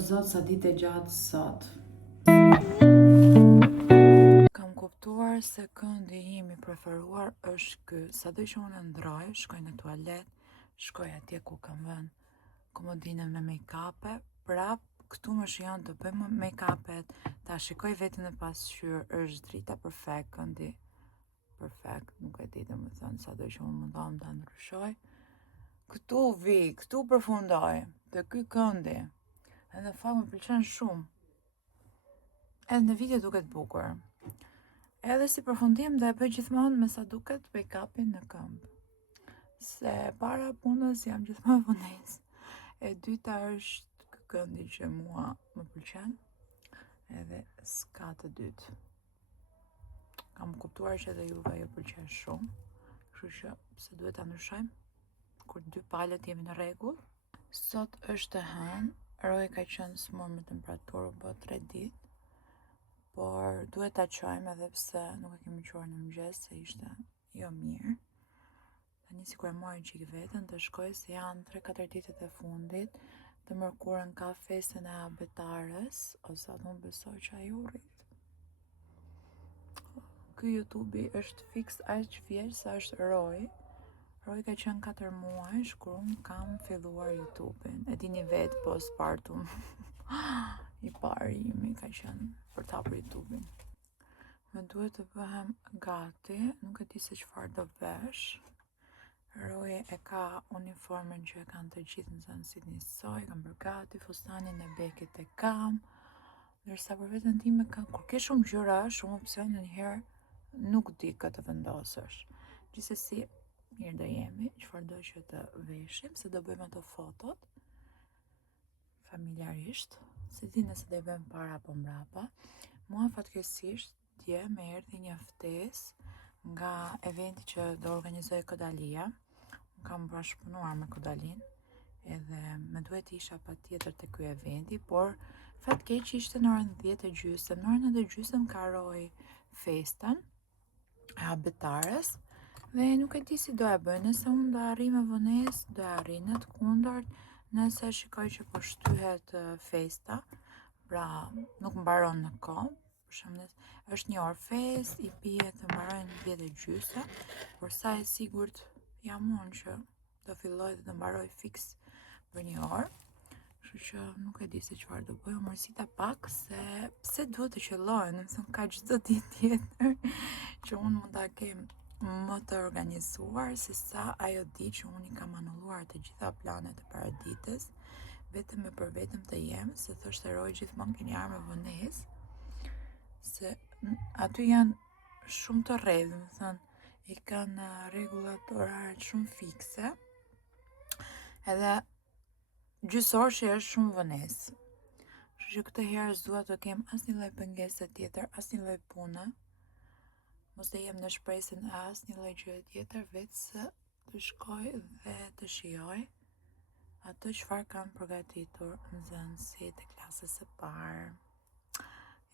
zot, sa ditë e gjatë sot. Kam kuptuar se këndi im I preferuar është ky. Sado që unë ndroj, shkoj në tualet, shkoj atje ku kam vënë komodinën me make-upe, prap këtu më shijon të bëj make-upet, ta shikoj veten në pasqyrë, është drita perfekt këndi. Perfekt, nuk e di domethënë, sado që unë mundom ta ndryshoj. Këtu vi, këtu përfundoj, te ky këndi. Dhe në fakt më pëlqen shumë. Edhe në video duket bukur. Edhe si përfundim do e bëj gjithmonë me sa duket make-upin në këmbë. Se para punës jam gjithmonë vonesë. E dyta është ky këndi që mua më pëlqen. Edhe s'ka të dytë. Kam kuptuar që edhe juve ju pëlqen shumë. Kështu që pse duhet ta ndryshojmë? Kur dy palët jemi në rregull. Sot është e hënë, Roy ka qenë smur me temperaturë bë 3 ditë, por duhet ta çojmë edhe pse nuk e kemi çuar në mëngjes se ishte jo mirë. Tani sikur e mori çik veten të shkoj se janë 3-4 ditët e fundit të mërkurën ka festën e abetarës, ose atë unë besoj që ai u rrit. Ky YouTube është fix aq vjeç sa është Roy. Roy ka qenë 4 muajsh kur unë kam filluar YouTube-in. E dini vetë postpartum I pari imi ka qenë për ta për YouTube-in. Me duhet të bëhem gati, nuk e di se çfarë do vesh. Roy e ka uniformën që e kanë të gjithë nxënësit njësoj, kam bërë gati, fustanin e bekit e kam. Ndërsa për veten time kur ke shumë gjëra, shumë opsione njëherë nuk di këtë vendosësh. Gjithsesi mirë do jemi, çfarë do që të veshim, se do bëjmë ato fotot familjarisht, se di nëse do i bëjmë para apo mbrapa. Mua fatkeqësisht dje më erdhi një ftesë nga eventi që do organizoj Kodalia. Unë kam bashkëpunuar me Kodalin, edhe më duhet isha patjetër te ky eventi, por fatkeq ishte në orën 10:30. Në orën 9:30 ka Roy festën e abetarës. Dhe nuk e di si do e bëj, nëse unë do arri me vonesë, do e arri në të kundërt, nëse shikoj që po shtyhet festa, pra nuk mbaron në kohë, për shembull, është një orë fest, I bie të mbarojnë 10:30, por sa e sigurt jam unë që do filloj dhe do mbaroj fiks për një orë. Kështu që nuk e di se çfarë do bëj, mërsita pak se pse duhet të qelloj, nëse ka çdo ditë tjetër që unë mund ta kem më të organizuar se sa ajo ditë që unë I kam anulluar të gjitha planet e paraditës, vetëm e për vetëm të jem, se thoshte Roy gjithmonë keni ardhur me vonesë, se aty janë shumë të rrezë, më thënë, I kanë rregullat orare shumë fikse, edhe gjysor që është shumë vonesë. Kështu që këtë herë s'dua të kem asnjë lloj pengese tjetër, asnjë lloj pune. Mos të jem në shpresën e asnjë lloj gjëje tjetër, veç se të shkoj dhe të shijoj atë çfarë kanë përgatitur nxënësit e klasës së parë.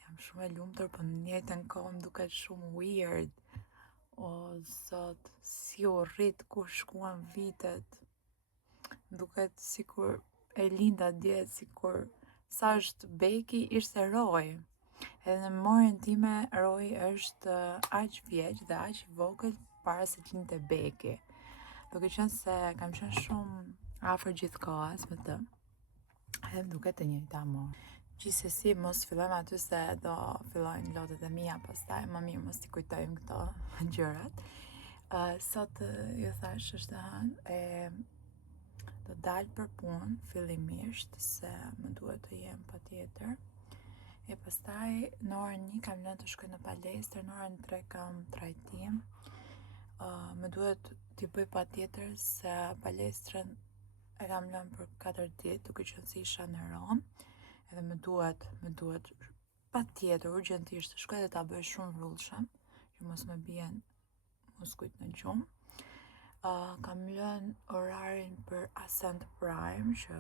Jam shumë e lumtur, por në njëjtën kohë më duket shumë weird. O zot, si u rrit, ku shkuan vitet. Duket sikur e linda dje, sikur sa është beki ishte Roy. Edhe në memorien time Roy është aq vjeç dhe aq I vogël para se të lindte beki. Duke qenë se kam qenë shumë afër gjithkohës me të. Edhe më duket e njëjta mua. Gjithsesi mos fillojmë aty se do fillojnë lotët e mia pastaj, më mirë mos I kujtojmë këto gjërat. Sot ju thash është hënë e do dal për punë fillimisht se më duhet të jem patjetër. E pastaj në orën 1 kam lënë të shkoj në palestër, në orën 3 kam trajtim. Më duhet t'i bëj patjetër se palestrën e kam lënë për 4 ditë, duke qenë se isha në Rom, edhe më duhet patjetër urgjentisht të shkoj dhe ta bëj shumë vrullshëm, që mos më bien muskujt në gjumë. Kam lënë orarin për Ascent Prime, që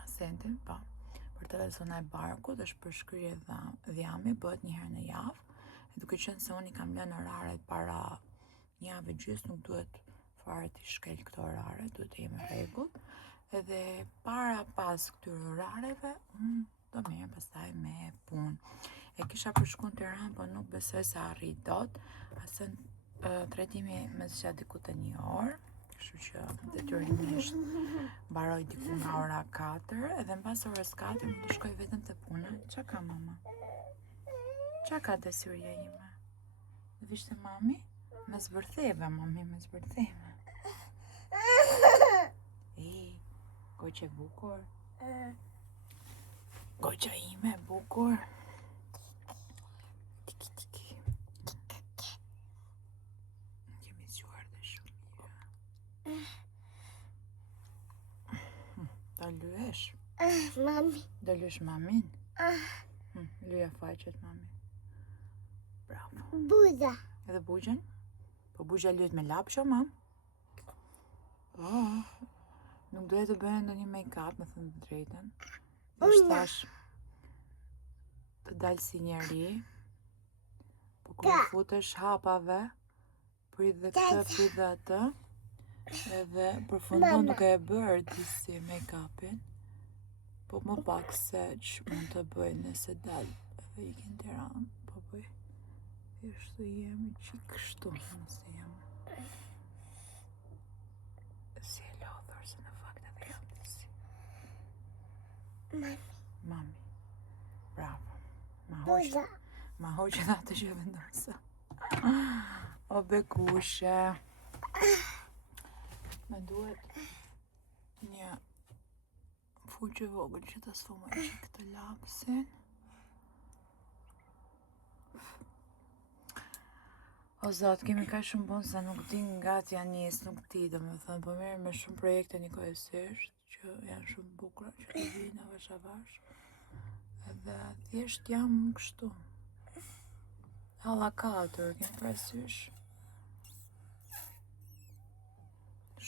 Ascentin, po, për televizona e barkut, është përshkrye dhjami, bëhet një herë në javë, e duke qenë se unë I kam lënë oraret para një javë gjys, nuk duhet fare t'i shkel këto orare, duhet të jemi rregull. Edhe para pas këtyre orareve, unë do merr pastaj me punë. E kisha përshku në Tiranë, po nuk besoj se arrit dot, asë trajtimi me zgja diku të 1 orë, kështu që detyrimisht mbaroj diku nga ora 4, edhe mbas orës 4 më të shkoj vetëm te puna. Qa ka mama? Qa ka dëshirja ime? Dhe vishte mami? Me zbërtheve, mami, me zbërtheve. Goqe bukur. Goqa ime bukur. Tiki tiki. Kemi zgjuar dhe shumë mirë. Do lyesh? Mami. Do lyesh mamin? Lyja faqet mami. Bravo. Buza. Edhe bugjen? Po bugja lyet me lapsho, mam? Nuk duhet të bëjnë ndonjë make-up, me thënë të drejtën. Është tash të dalë si njeri, po kur futesh hapave, prit dhe këtë, prit dhe atë, edhe përfundon duke e bërë disi make-upin, po më pak se që mund të bëj nëse dalë edhe ikin Tiranë, po bëj. Thjesht jemi qik kështu, nëse jam. Si e lodhur, se në fakt edhe jam të si. Mami. Bravo. Ma hoqë edhe atë që vendorsa. O bekushe. Me duhet një fuqë vogël që të sfumoj që këtë lapsin. O zot, kemi ka shumë punë sa nuk di nga t'ja njës, nuk di, dhe me thënë, po merr me shumë projekte njëkohësisht, që janë shumë bukura, që të vinë avash avash. Edhe thjesht jam kështu. Alla 4, kemi parasysh.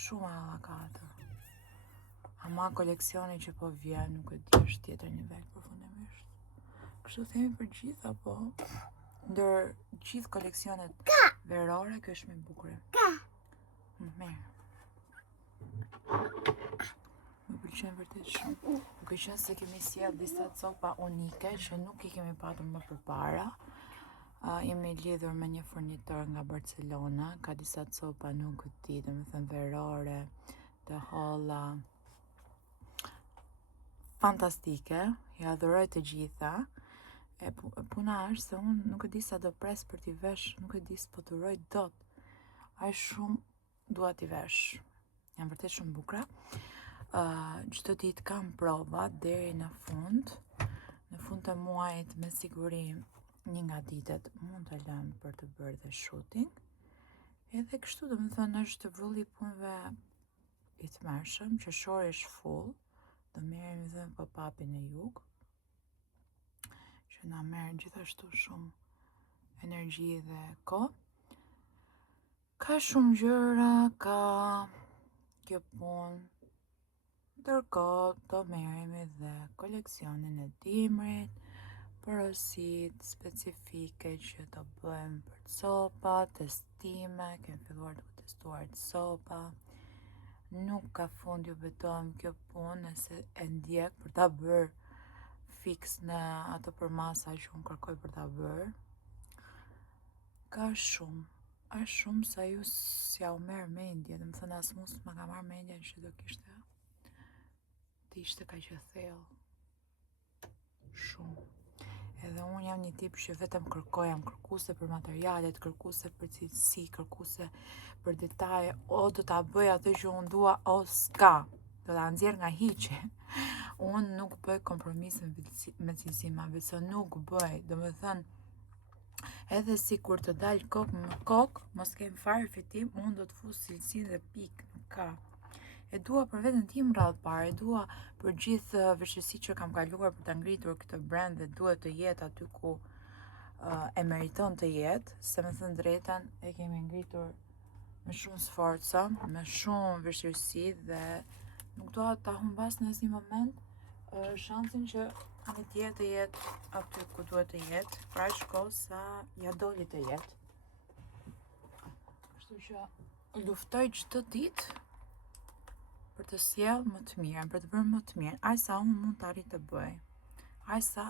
Shumë alla 4. Ama koleksioni që po vjen, nuk e di, është tjetër nivel përfundimisht. Kështu themi për gjitha, po ndër gjithë koleksionet verore, kjo është më e bukur. Mirë. Më pëlqen vërtet shumë. Duke qenë se kemi sjell disa copa unike që nuk i kemi patur më përpara. Jemi lidhur me një furnitor nga Barcelona, ka disa copa nuk e di, domethënë verore, të holla. Fantastike, ja adhuroj të gjitha. E puna është se unë nuk e di sa do pres për t'i vesh, nuk e di s'po të uroj dot. Aq shumë dua t'i vesh. Janë vërtet shumë bukura. Çdo ditë kam prova deri në fund. Në fund të muajit me siguri një nga ditët mund të lëm për të bërë dhe shooting. Edhe kështu domethënë është vëlli i punëve i tmerrshëm, qershori është full. Do merrem dhe pop-upin e jug, që na merr gjithashtu shumë energji dhe kohë. Ka shumë gjëra, ka kjo punë. Ndërkohë do merremi dhe koleksionin e dimrit, porosit specifike që do bëjmë për copa, testime, kemi filluar duke testuar copa. Nuk ka fund, ju betojmë, kjo punë nëse e ndjek për ta bërë fix në ato përmasa që unë kërkoj për ta bërë. Ka shumë, është shumë sa ju s'ja u merr mendje, dhe më thënë as mu s'ma ka marrë mendje që do kishte të ishte ka që thellë. Shumë. Edhe unë jam një tip që vetëm kërkoj, jam kërkuese për materialet, kërkuese për cilësi, kërkuese për detaje, o do ta bëj atë që unë dua, o s'ka, do ta nxjerr nga hiçi. Unë nuk bëj kompromis me cilësi, ma beso nuk bëj, do me thënë, edhe si kur të dalë kokë më kokë, mos kem fare fitim, unë do të fus cilësi dhe pikë, nuk ka. E dua për vetën tim radhë parë, e dua për gjithë vështirësitë që kam kaluar për ta ngritur këtë brand dhe duhet të jetë aty ku e meriton të jetë, se me thënë drejtën e kemi ngritur me shumë sforca, me shumë vështirësi dhe nuk dua ta humbas në asnjë moment shansin që një tjetër të jetë aty ku duhet të jetë, pra aq kohë sa ja doli të jetë. Kështu që luftoj çdo ditë për të sjellë më të mirën, për të bërë më të mirën, aq sa unë mund të arrit të bëj. Aq sa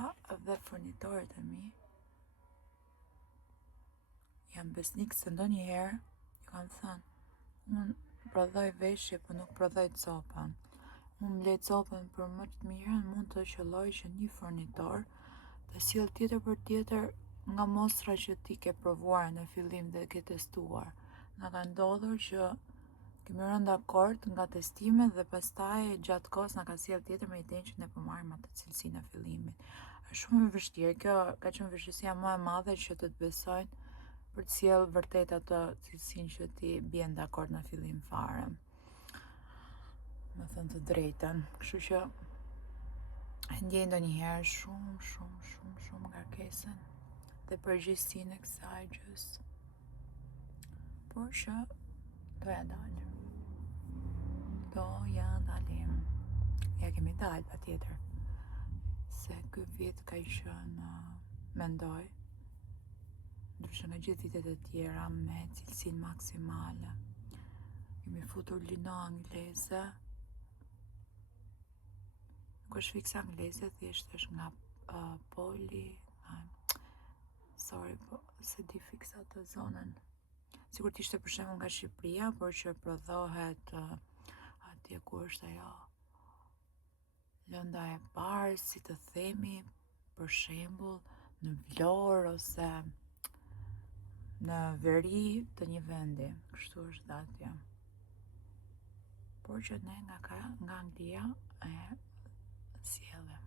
dhe furnitorët e mi jam besnik se ndonjëherë ju kanë thënë, unë prodhoj veshje, po nuk prodhoj copën. Unë mbledh copën për më të mirën, mund të qelloj që një furnitor të sjell tjetër për tjetër nga mostra që ti ke provuar në fillim dhe ke testuar. Nga ka ndodhur që kemi rënë dakord nga testimet dhe pastaj gjatë kohës na ka sjell tjetër me idenë që ne po marrim atë cilësi në fillimin. Është shumë e vështirë. Kjo ka qenë vështirësia më e madhe që të besojnë për të sjellë vërtet atë cilësinë që ti bjen dakord në fillim fare. Me thënë të drejtën, kështu që e ndjej ndonjëherë shumë ngarkesën dhe përgjegjësinë e kësaj gjës. Por që doja dalim. Ja kemi dalë patjetër. Se ky vit ka qenë mendoj, ndryshe nga gjithë vitet e tjera me cilësinë maksimale. Kemi futur lino angleze. Nuk është fikse angleze, thjesht është nga poli, po se di fiksa të zonën. Sigur t'ishte për shembull nga Shqipëria, por që prodhohet atje ku është ajo lënda e parë, si të themi, për shembull në Vlorë ose në veri të një vendi, kështu është atje. Por që ne nga Anglia e sjellem.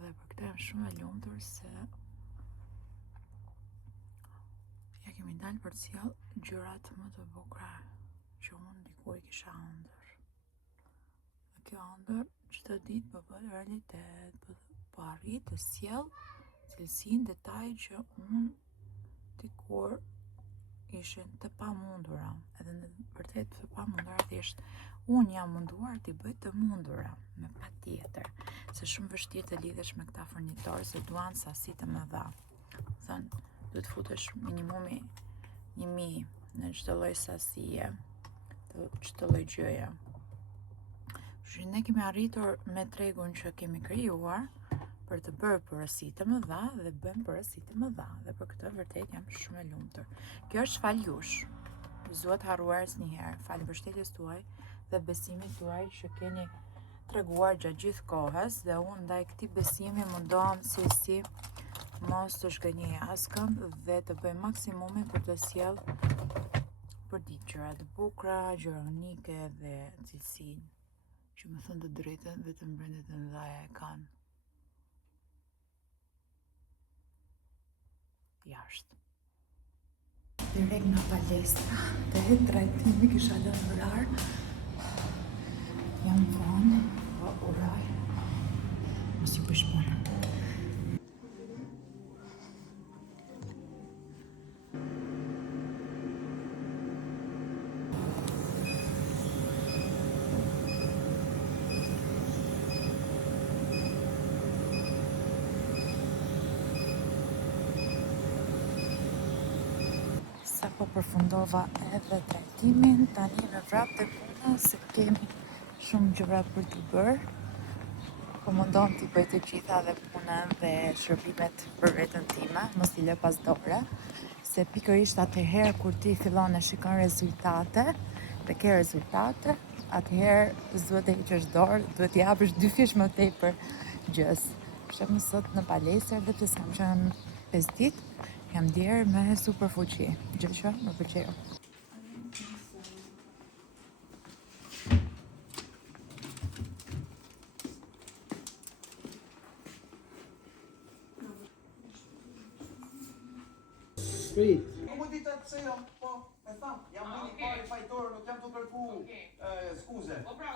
Dhe për këtë jam shumë e lumtur se ja kemi dalë për të sjellë gjërat më të bukura që unë dikur i kisha ëndër. Dhe kjo ëndër çdo ditë po bëhet realitet, po arrit të sjell cilësinë, detaj që unë dikur ishin të pamundura, edhe në vërtet të pamundura, thjesht unë jam munduar t'i bëj të mundura, me patjetër, se shumë vështirë të lidhesh me këta furnitorë se duan sasi të mëdha. Thënë, duhet futesh minimumi 1000 në çdo lloj sasie, të çdo lloj gjëje. Që ne kemi arritur me tregun që kemi krijuar për të bërë porosi të mëdha dhe bëjmë porosi të mëdha, dhe për këtë vërtet jam shumë e lumtur. Kjo është shfal jush. Zuat harruar asnjëherë, fal mbështetjes tuaj dhe besimit tuaj që keni treguar gjatë gjithë kohës, dhe unë ndaj këtij besimi mundohem si mos të shgënjej askënd dhe të bëj maksimumin për të sjell për ditë gjëra të bukura, gjëra unike dhe cilësinë që më thënë të drejtën vetëm brendet e mëdhaja e kanë. Jashtë. Direkt nga palestra dhe trajtimi kisha lënë orar. Jam vonë, po uraj. Mos ju bësh punë. Sa po përfundova edhe trajtimin, tani në vrap të puna, se kemi shumë gjëra për t'i bërë. Po mundohem t'i bëj të gjitha dhe punën dhe shërbimet për veten time, mos t'i lë pas dore, se pikërisht atëherë kur ti fillon e shikon rezultate dhe ke rezultate, atëherë duhet të heqësh dorë, duhet t'i hapësh 2 fish më tepër gjës. Për shembull sot në palestër dhe pse kam qenë 5 ditë, jam ndjerë me super fuqi, gjë që më pëlqeu. Street. Nuk di të pse jam, po, e tham, jam vini pari fajtor, nuk jam të kërku skuze. Po pra,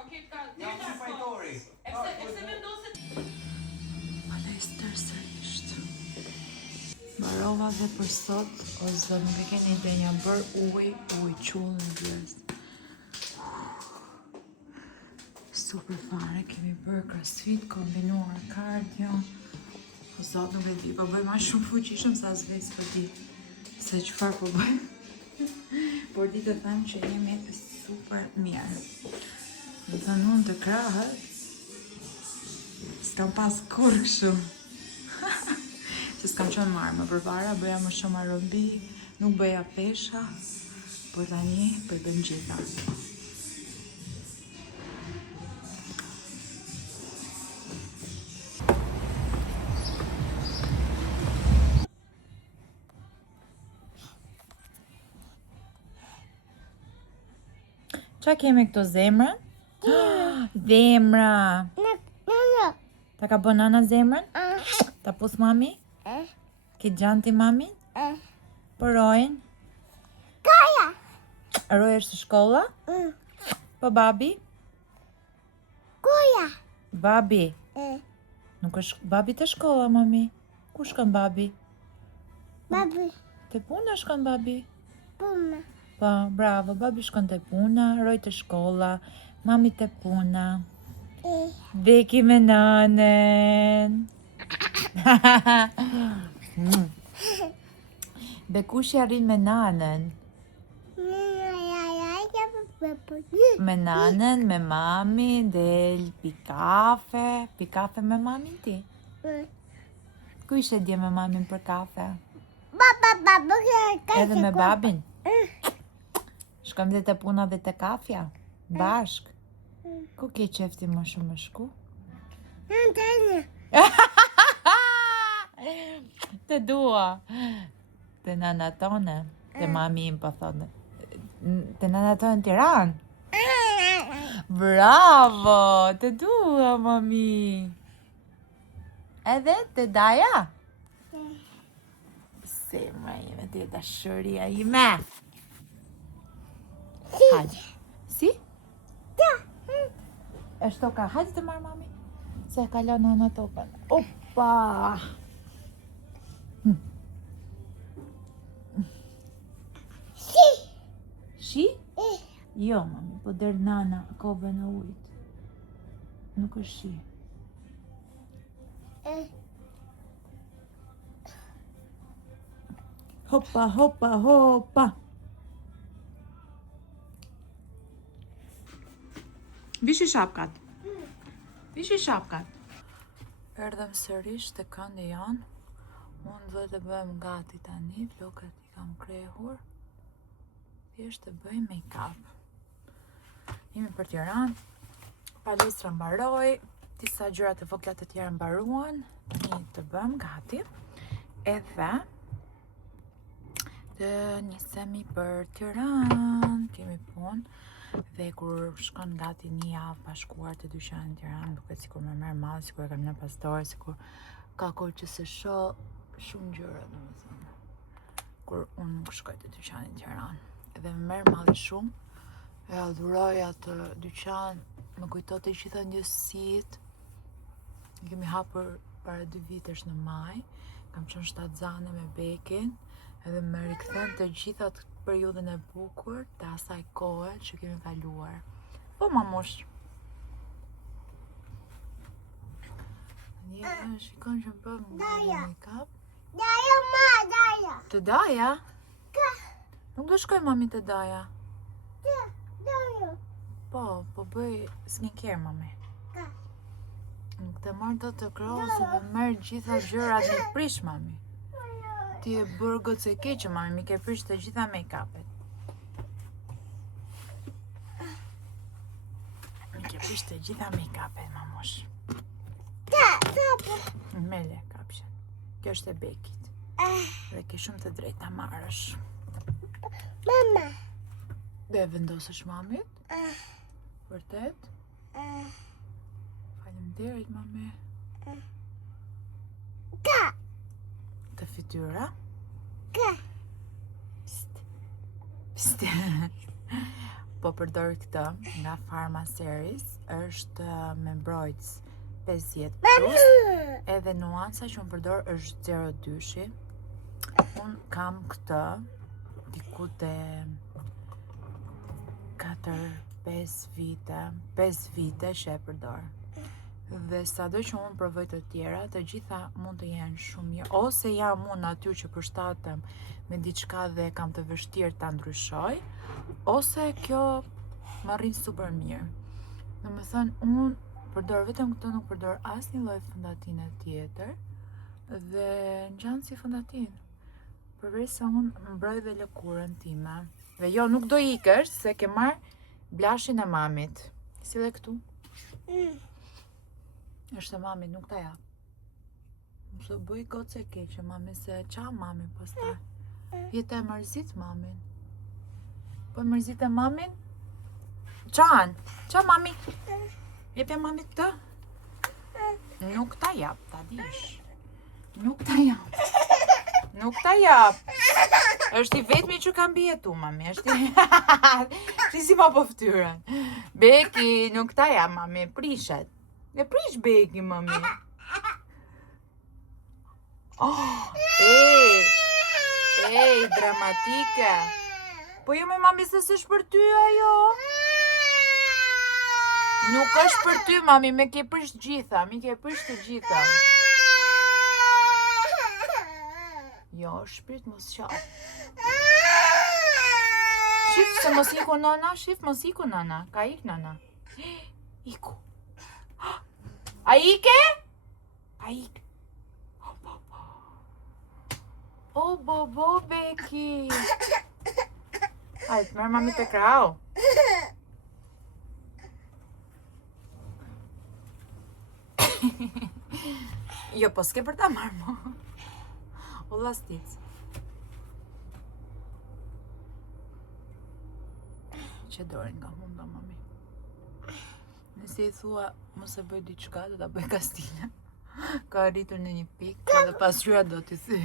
Jam si fajtori. E pse vendoset? Palestër sërisht. Mbarova dhe për sot, o zot, nuk e keni ide, jam bër ujë qull në gjës. Super fare, kemi bërë crossfit, kombinuar cardio. O zot, nuk e di, po bëj ma shumë fuqishëm sa s'vej s'po di se çfarë po bëj. Por di të them që jemi super mirë. Më thënë unë të krahët, s'kam pas kur kështu. Se s'kam qënë marrë, më përpara bëja më shumë aerobi, nuk bëja pesha, por tani për bëjmë gjitha. Qa kemi këto zemrën? Zemra! Ta ka bën nana zemrën? Ta pus mami? Ki gjanti mami? Po rojnë? Roj është shkolla? Po babi? Babi? Nuk është babi të shkolla, mami. Ku shkon babi? Te puna shkon babi? Po, bravo, babi shkon te puna, roj të shkolla, mami te puna. Beki me nanën. Bekushi arrin me nanën. Me nanën, me mami, del, pi kafe me mamin ti. Ku ishe dje me mamin për kafe? Edhe me babin? Shkojmë dhe të puna dhe të kafja? Bashk? Ku ke qefti më shumë më shku? Të dua. Të nana tone. Të mami im po thonë. Të nana tone në Tiranë. Bravo! Të dua, mami. Edhe të daja? Zemra ime, të dashuria ime. Hajde. Si? Është toka, hajde të marrë mami. Se kalon nana tokën. Opa! Shi? Jo, mami, po der nana kovën e ujit. Nuk është shi. Hopa, hopa, hopa. Vishi shapkat. Vishi shapkat. Erdhëm sërish të këndi janë. Unë dhe të bëjmë gati tani, flokët i kam krehur. Thjesht të bëjmë make-up. Jemi për Tiranë. Palestra mbaroi, disa gjëra të vogla të tjera mbaruan. Tani të bëjmë gati. Edhe të nisemi për Tiranë. Kemi punë. Dhe kur shkon gati një javë pa shkuar të dyqanin në Tiranë, duket sikur më merr malli, sikur e kam në pastore, sikur ka kohë që se shoh shumë gjëra, domethënë. Kur unë nuk shkoj te dyqani në Tiranë. Edhe më merr malli shumë. E adhuroj atë dyqan, më kujto të gjitha ndjesitë. Kemi hapur para 2 vitesh në maj. Kam qenë shtatzane me Bekin. Edhe më rikthem të gjitha periudhën e bukur të asaj kohe që kemi kaluar. Po mamush. Një shikon që më bëm make-up. Daja. Të daja? Nuk do shkoj mami të daja. Daja. Po bëj skincare mami. Nuk të marrë do të krosë dhe merr gjitha gjërat në prish mami. Ti e bërë gocë e keqë, mami, mi ke prish të gjitha make-upet. Mi ke prish të gjitha make-upet, mamush. Mele, kapshen. Kjo është e Bekit. Dhe ke shumë të drejta marrësh. Mama. Dhe vendosësh mamit? Vërtet? Faleminderit, mami. Të fytyra? Pst. Po përdor këtë nga Pharmaseries, është me mbrojtës 50+, edhe nuanca që unë përdor është 02. Unë kam këtë diku te 4-5 vite, 5 vite që e përdor. Dhe sado që unë provoj të tjera, të gjitha mund të jenë shumë mirë. Ose jam unë natyrë që përshtatem me diçka dhe kam të vështirë ta ndryshoj, ose kjo Më rrin super mirë. Domethënë, unë përdor vetëm këtë, nuk përdor asnjë lloj fondatine tjetër dhe ngjan si fondatin. Përveç se unë mbroj dhe lëkurën time. Dhe jo, nuk do ikësh se ke marr blashin e mamit. Si dhe këtu? Është e mamit, nuk ta jap. Mos bëj gocë e keqe, mami, se qa mami pastaj. Jeta e mërzit mamin. Po e mërzit e mamin? Qa mami? Jepja mami këtë? Nuk ta jap, ta dish. Nuk ta jap. Nuk ta jap. Është i vetmi që kam bie tu, mami. Është si pa po ftyrën. Beki, nuk ta jap, mami. Prishet. E prish Beki, mami. Oh, ej, dramatike. Po jo me mami se s'është për ty ajo. Nuk është për ty, mami, me ke prish gjitha. Mi ke prish të gjitha. Jo, shpirt mos qa. Shif se mos iku nana, Ka ik nana. Iku. A ike? A ik. O, bobo, Beki. Hajde, merë mami të krau. Jo, po s'ke për ta marrë mo. O lastic. Që dorin nga hunda, mami. Nëse i thua, mos e bëj diçka, do ta bëj Kastila. Ka arritur në një pikë dhe pasqyra do t'i thy.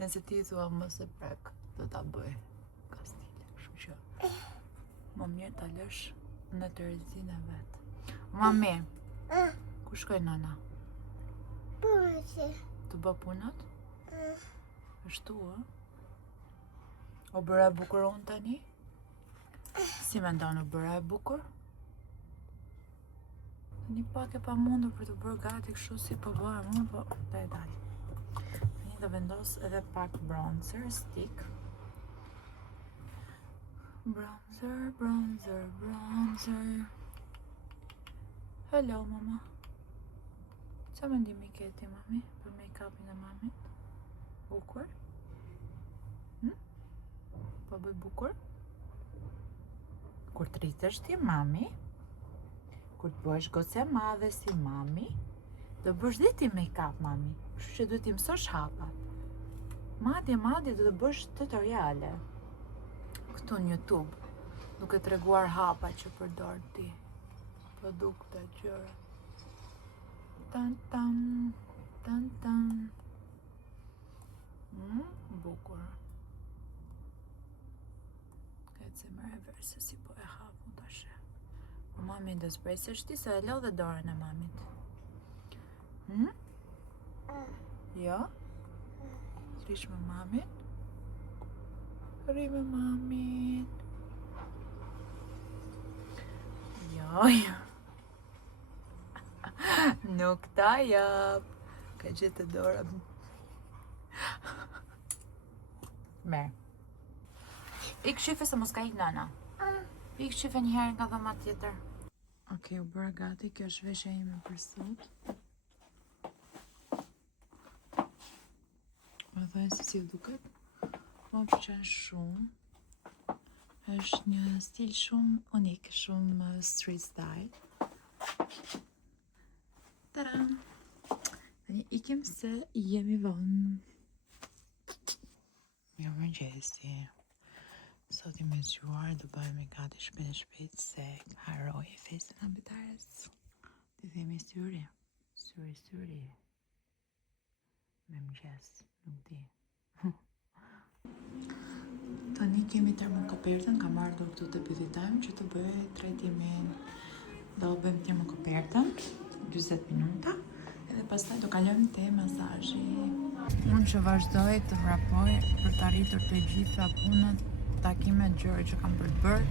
Nëse ti thua mos e prek, do ta bëj Kastile. Kështu që më mirë ta lësh në tërësinë e vet. Mami, ku shkoj nana? Punësi. Të bë punët? Ashtu, ë? O bëra e bukur unë tani? Si me ndonë u bëra e bukur? Një pak e pa mundur për të bërë gati kështu si po bëhem unë, po da e dalë. Një të vendos edhe pak bronzer, stick. Bronzer. Hello, mama. Qa mendimi ke ti, mami, për make-upin e mamit? Bukur? Po bëj bukur? Kur të rritesh ti, mami, kur të bësh goce madhe si mami, do bësh dhe ti make-up, mami. Kështu që duhet t'i mësosh hapat. Madje do të bësh tutoriale këtu në YouTube, duke treguar hapa që përdor ti. Produkte, gjëra. Tan. Bukur. Këtë se mërë e verse si po e hapu të ashe. Po mami ndë zbresësh ti se e lau dhe dorën e mamit. Jo? Rish me mamit? Ri me mamit. Jo. Nuk ta jap. Ka gjithë të dora. Merë. Ik shife se mos ka ik nana. Ik shife njëherë nga dhoma tjetër. Okej, u bëra gati, kjo është veshja ime për sot. Më thojnë se si duket. Më pëlqen shumë. Është një stil shumë unik, shumë street style. Taram! Tani ikim se jemi vonë. Mirë mëngjesi. Sot jemi zgjuar, do bëhemi gati shpejt se harroj festën ambitares. Ti themi syri. Me mëngjes, nuk di. Tani kemi termokopertën, kam ardhur këtu te beauty time që të bëj trajtimin. Do bëjmë termokopertën 40 minuta edhe pastaj do kalojmë te masazhi. Unë që vazhdoj të vrapoj për të arritur të gjitha punët, takimet, gjëra që kam për të bërë.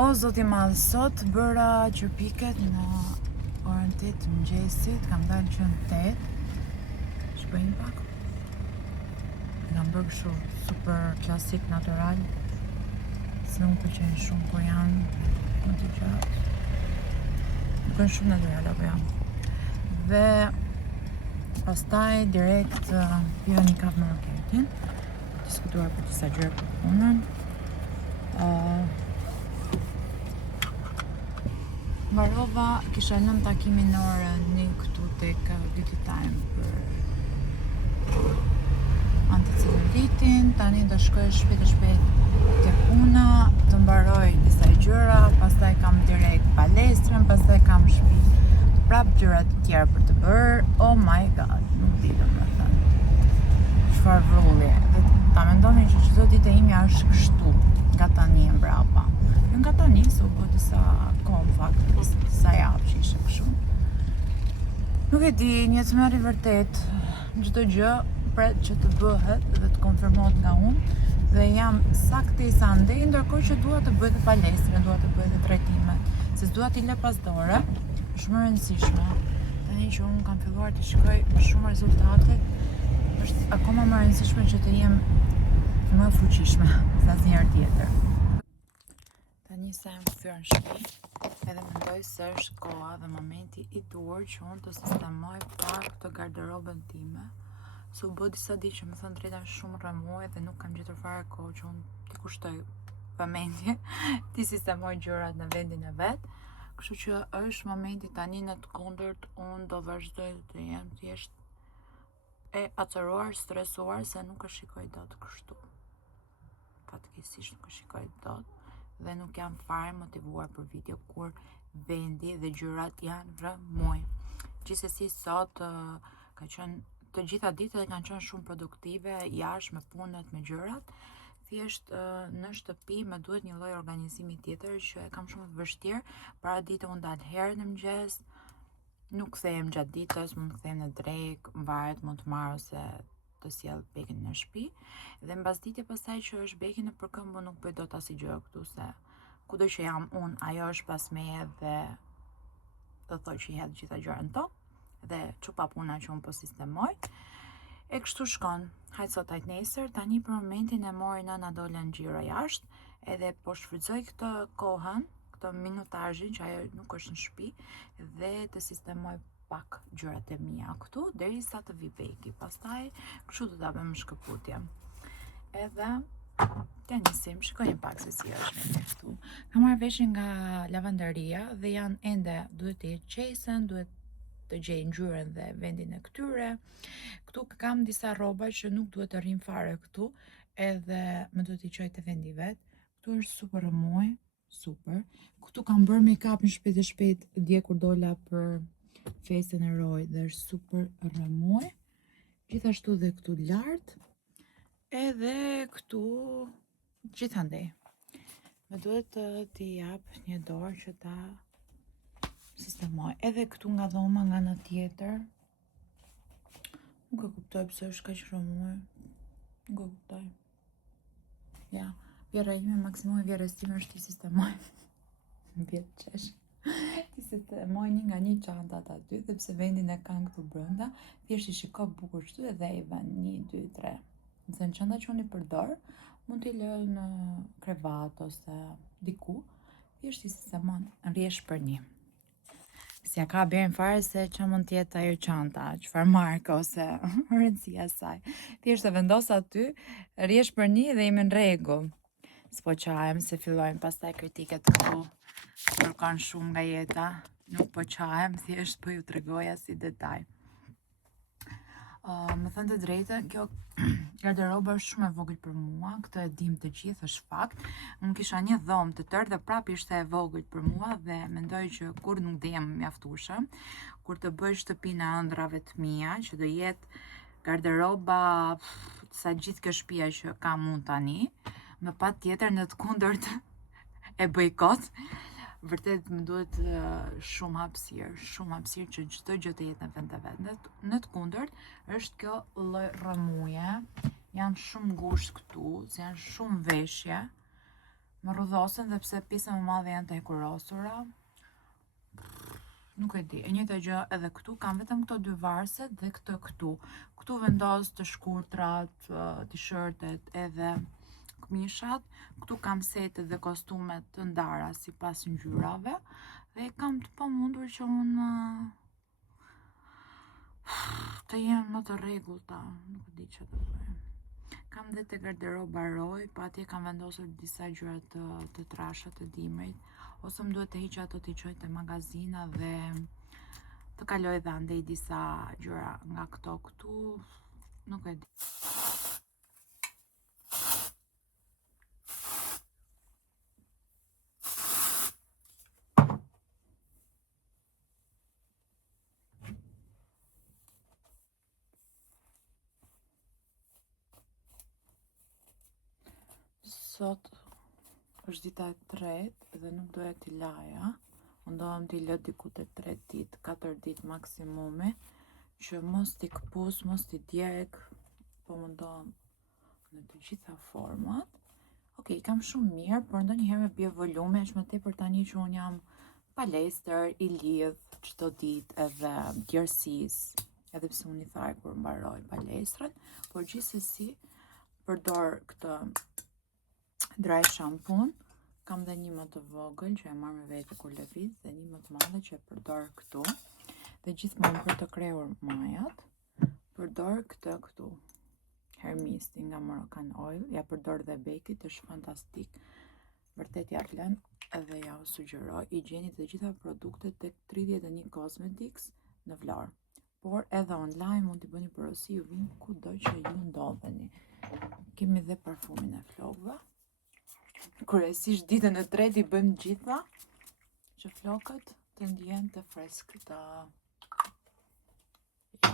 O zoti madh, sot bëra qërpiket në orën 8 të mëngjesit, kam dalë që në 8. Shpëjnë pak. Kam bërë kështu super klasik, natural. se nuk pëlqejnë shumë, po janë më të gjatë. Nuk janë shumë natyrale, po janë. Dhe pastaj direkt piva një kafë me Roketin, diskutuar për disa gjëra për punën. Mbarova, kisha lënë takimin në orën 1 këtu tek Beauty Time për anticelulitin. Tani do shkoj shpejt te puna, të mbaroj disa gjëra, pastaj kam direkt palestrën, pastaj kam shtëpi prap gjëra të tjera për të bërë. Oh my god, nuk di domethënë çfarë vrulli. Ta mendoni që çdo ditë ime është kështu, nga tani e mbrapa. Nga tani se u bë disa kohë në fakt, disa javë që ishe kështu. Nuk e di, një të merri vërtet çdo gjë pret që të bëhet dhe të konfirmohet nga unë, dhe jam saktësa andej, ndërkohë që dua të bëj dhe palestrën, dua të bëj dhe trajtimet, se s'dua t'i lë pas dore, është shumë e rëndësishme. Tani që unë kam filluar të shikoj shumë rezultate, është akoma më e rëndësishme që të jem më e fuqishme se asnjëherë tjetër. Tani sa jam kthyer në shtëpi, edhe mendoj se është koha dhe momenti i duhur që unë të sistemoj pak të garderobën time. Se u bë disa ditë që më thënë drejtën shumë rrëmuj dhe nuk kam gjetur fare kohë që unë t'i kushtoj vëmendje, t'i sistemoj gjërat në vendin e vet. Kështu që është momenti tani, në të kundërt unë do vazhdoj të jem thjesht e acëruar, stresuar, se nuk e shikoj dot kështu. Fatkeqësisht nuk e shikoj dot. Dhe nuk jam fare motivuar për video kur vendi dhe gjërat janë rrëmuj. Gjithsesi sot ka qenë të gjitha ditët kanë qenë shumë produktive, jashtë me punët, me gjërat. Thjesht në shtëpi më duhet një lloj organizimi tjetër që e kam shumë të vështirë. Para dite unë dal herë në mëngjes, nuk kthehem gjatë ditës, mund të kthehem në drekë, varet, mund të marr ose të sjell Bekin në shtëpi, dhe mbasdite pastaj që është Beki nëpër këmbë nuk bëj dot asnjë gjë këtu, se kudo që jam unë, ajo është pas meje dhe do thoj që i hedh gjitha gjërat tonë dhe çupa puna që unë po sistemoj. E kështu shkon, hajt sot hajt nesër. Tani për momentin e mori nëna dole në xhiro jashtë, edhe po shfrytëzoj këtë kohën, këtë minutazhin që ajo nuk është në shtëpi, dhe të sistemoj pak gjërat e mia këtu derisa të vi Beki. Pastaj kështu do ta bëjmë shkëputje. Edhe të nisim, shikojmë pak se si është me këtu. Kam marrë vesh nga lavandaria dhe janë ende, duhet të jetë qesen, duhet të gjej ngjyrën dhe vendin e këtyre. Këtu kam disa rroba që nuk duhet të rrin fare këtu, edhe më duhet t'i çoj te vendi vet. Këtu është super rrëmuj, super. Këtu kam bërë make-up në shpejt dje kur dola për festën e Roj dhe është super rrëmuj. Gjithashtu dhe këtu lart, edhe këtu gjithandej. Më duhet t'i jap një dorë që ta sistemoj. Edhe këtu nga dhoma nga ana tjetër. Nuk e kuptoj pse është kaq rrëmuj. Nuk e kuptoj. Ja, vjera ime, maksimumi vjerës time është t'i sistemoj. Vjetë qesh. Ti sistemoj një nga një çantat aty, dhe pse vendin e kanë këtu brenda, thjesht i shiko bukur kështu edhe i vën 1, 2, 3. Nëse në çanta që unë i përdor, mund t'i lë në krevat ose diku, thjesht i sistemon rrjesh për një. Si ja ka berin fare se që mund t'jetë ajo çanta, çfarë marke ose rëndësia e saj. Thjesht e vendos aty, rrjesh për një dhe jemi në rregull. S'po qajem se fillojnë pastaj kritiket këtu. Kërkon shumë nga jeta, nuk po qajem, thjesht po ju tregoja si detaj. Më thënë të drejtën, kjo garderoba është shumë e vogël për mua, këtë e dim të gjithë, është fakt. Unë kisha një dhomë të tërë dhe prap ishte e vogël për mua dhe mendoj që kur nuk do jem mjaftueshëm, kur të bëj shtëpinë e ëndrave të mia, që do jetë garderoba sa gjithë kjo shtëpia që kam unë tani, më patjetër në të kundërt e bëj kot. Vërtet më duhet shumë hapësirë që çdo gjë të jetë në vend të vet. Në të kundërt është kjo lloj rrëmuje, janë shumë ngushtë këtu, se janë shumë veshje, më rrudhosen dhe pse pjesa më madhe janë të hekurosura. Nuk e di, e njëjta gjë edhe këtu, kam vetëm këto dy varset dhe këtu. Këtu vendos të shkurtrat, t-shirtet edhe mishat. Këtu kam setet dhe kostumet të ndara sipas ngjyrave dhe kam të pamundur që unë të jem më të rregullta, nuk di çfarë të bëj. Kam dhe te garderoba roj, pa atje kam vendosur disa gjëra të trasha të dimrit, ose më duhet të hiq ato të çoj te magazina dhe të kaloj dhe andej disa gjëra nga këto këtu, nuk e di. Sot është dita e tretë dhe nuk doja t'i laja. Mundohem t'i lë diku te 3 ditë, 4 ditë maksimumi, që mos t'i këpus, mos t'i djeg, po mundohem në të gjitha format. Okej, kam shumë mirë, por ndonjëherë më bie volume, është më tepër tani që unë jam palestër, i lidh çdo ditë edhe djersisë, edhe pse unë i thaj kur mbaroj palestrën, por gjithsesi përdor këtë dry shampoo. Kam dhe një më të vogël që e marr me vete kur lëviz dhe një më të madhe që e përdor këtu. Dhe gjithmonë për të krehur majat, përdor këtë këtu. Hermisti nga Moroccan Oil, ja përdor dhe Bekit, është fantastik. Vërtet ja lën edhe ja u sugjeroj, i gjeni të gjitha produktet tek 31 Cosmetics në Vlorë. Por edhe online mund t'i bëni porosi, ju vin kudo që ju ndodheni. Kemi dhe parfumin e flokëve. Kryesisht ditën e tretë i bëjmë gjitha që flokët të ndjen të freskëta. Ja.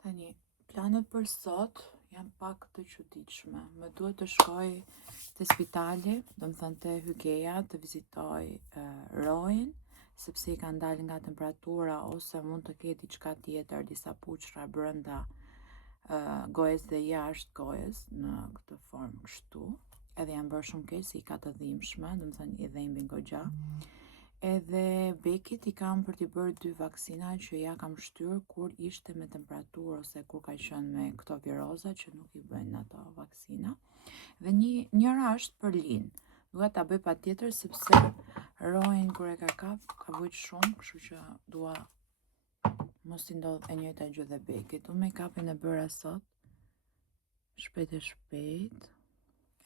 Tani, planet për sot janë pak të çuditshme. Më duhet të shkoj te spitali, do të thënë te hygeja, të vizitoj Rojin, sepse i ka ndalë nga temperatura ose mund të ketë diçka tjetër, disa puçra brenda gojës dhe jashtë gojës në këtë formë kështu, edhe janë bërë shumë keq se i ka të dhimbshme, do të thënë i dhimbin goxha. Edhe Bekit i kam për t'i bërë 2 vaksina që ja kam shtyr kur ishte me temperaturë ose kur ka qenë me këto viroza që nuk i bëjnë ato vaksina. Dhe njëra është për Lin. Duhet ta bëj patjetër sepse Rojin kur e ka kap ka vujt shumë, kështu që dua mos t'i ndodh e njëjta gjë dhe Bekit. Unë make-upin e bëra sot, shpejt e shpejt,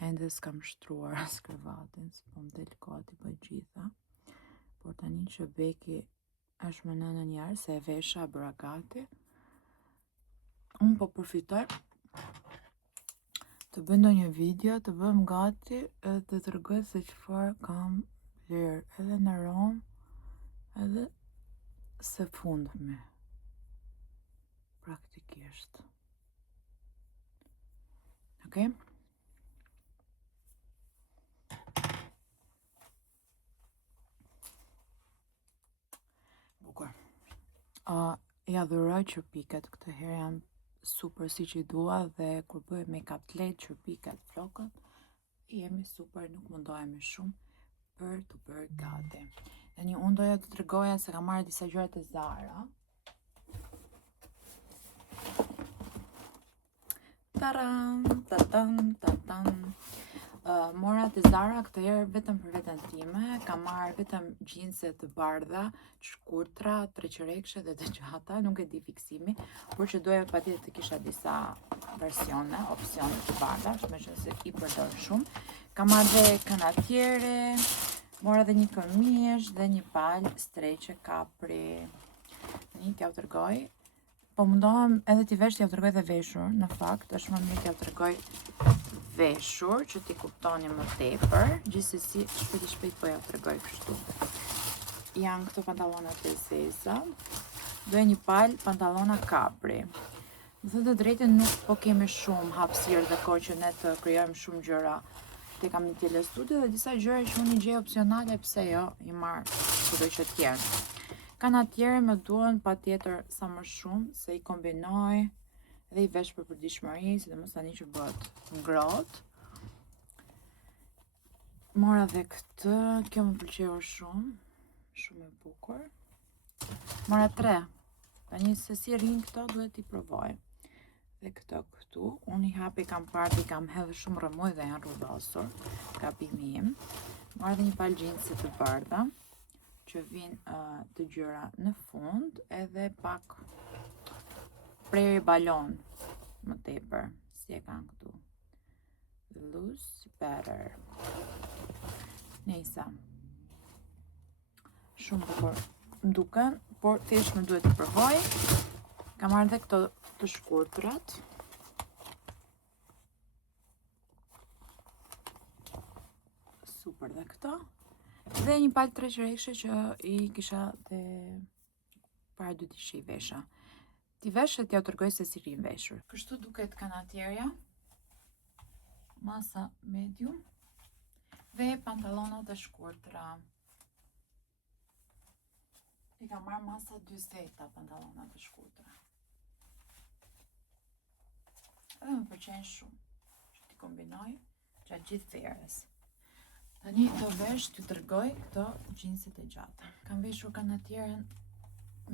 ende s'kam shtruar as kravatin, s'po më del koha t'i bëj gjitha. Por tani që Beki është më në njarë, se e vesha bëra gati, unë po përfitoj të bëj ndonjë video, të bëm gati edhe të tregoj se çfarë kam lirë edhe në Rom, edhe së fundmi. Praktikisht. Okej? Bukur. Ja dhuroj qërpiket, këtë herë janë super si që i dua dhe kur bëj make-up të lehtë, qërpiket, flokët, jemi super, nuk mundohemi shumë për të bërë gati. Tani unë doja të tregoja se kam marrë disa gjëra të Zara. Taran, tatan, tatan. Mora të Zara këtë herë vetëm për veten time, kam marrë vetëm gjinse të bardha, të shkurtra, treqërekshe dhe të gjata, nuk e di fiksimi, por që doja patjetër të kisha disa versione, opsione të bardha, meqense i përdor shumë. Kam marrë dhe kanatiere, mora dhe një këmish dhe një palë streqe kapri. Tani t'ja u tregoj. Po mundohem edhe t'i vesh, t'ja u tregoj dhe veshur, në fakt, është më mirë t'ja u tregoj veshur, që t'i kuptoni më tepër, gjithsesi shpejt po ja u tregoj kështu. Janë këto pantallonat e zeza, do e një palë pantallona kapri. Më thënë të drejtën nuk po kemi shumë hapësirë dhe kohë që ne të krijojmë shumë gjëra. Te kam një telestudio dhe disa gjëra që unë i gjej opsionale, pse jo, i marr kudo që t'jenë. Kanatiere më duhen patjetër sa më shumë, se i kombinoj dhe i vesh për përditshmëri, sidomos tani që bëhet ngrohtë. Mora dhe këtë, kjo më pëlqeu shumë, shumë e bukur. Mora 3. Tani se si rrin këto duhet i provoj. Dhe këto këtu, unë i hapi kam parë, kam hedhë shumë rëmuj dhe janë rrudhosur, gabimi im. Marrë dhe një palë gjinsi të bardha, që vinë të gjyra në fund, edhe pak preri balon më tepër, si e kanë këtu. Loose better. Nisa. Shumë bukur më duken, por thjesht më duhet të provoj. Kam marrë dhe këto të shkurtrat. Super dhe këto. Dhe një palë treqëreshe që i kisha dhe para 2 ditë që i vesha. Ti veshët ja tërgoj se si rin veshur. Kështu duket kanatierja. Masa medium. Dhe pantalonat të shkurtra. I kam marrë masa 40 pantalonat të shkurtra. Edhe më pëlqejnë shumë që t'i kombinoj gjatë gjithë verës. Tani do vesh t'ju tregoj këto gjinsit e gjata. Kam veshur kanatierën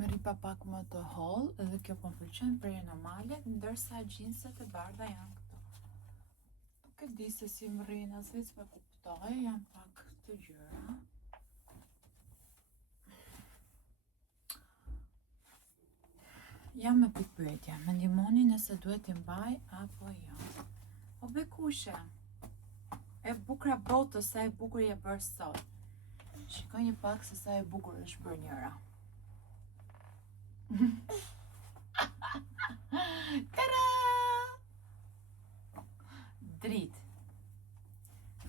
me ripa pak më të holl, edhe kjo po më pëlqen për normale, ndërsa gjinset e bardha janë këto. Nuk e di se si më rrinë, as vetë s'pa kuptoj, janë pak të gjëra. Jam me pikpyetje, më ndihmoni nëse duhet t'i mbaj apo jo. O bekushe, e bukra botës sa e bukur je bërë sot. Shikoj një pak se sa e bukur është bërë njëra. Tada! Dritë.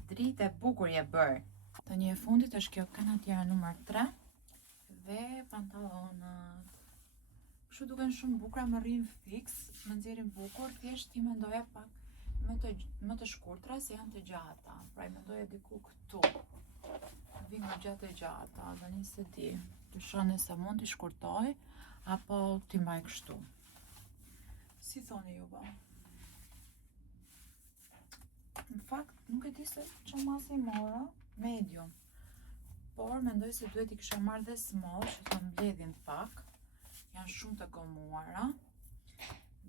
Dritë e bukur je bërë. Tani e fundit është kjo kanatiera numër 3 dhe pantalonat. Kështu duken shumë bukura, më rrin fiks, më nxjerrin bukur, thjesht ti mendoja pak më të shkurtra se janë të gjata. Pra i mendoja diku këtu. Vinë më gjatë e gjata, dhe një se di. Të shone se mund t'i shkurtoj, apo t'i mbaj kështu. Si thoni ju ba? Në fakt, nuk e di se që masë i mora, medium. Por mendoj se duhet i kisha marrë dhe small, që të mbledhin pak. Janë shumë të gomuara.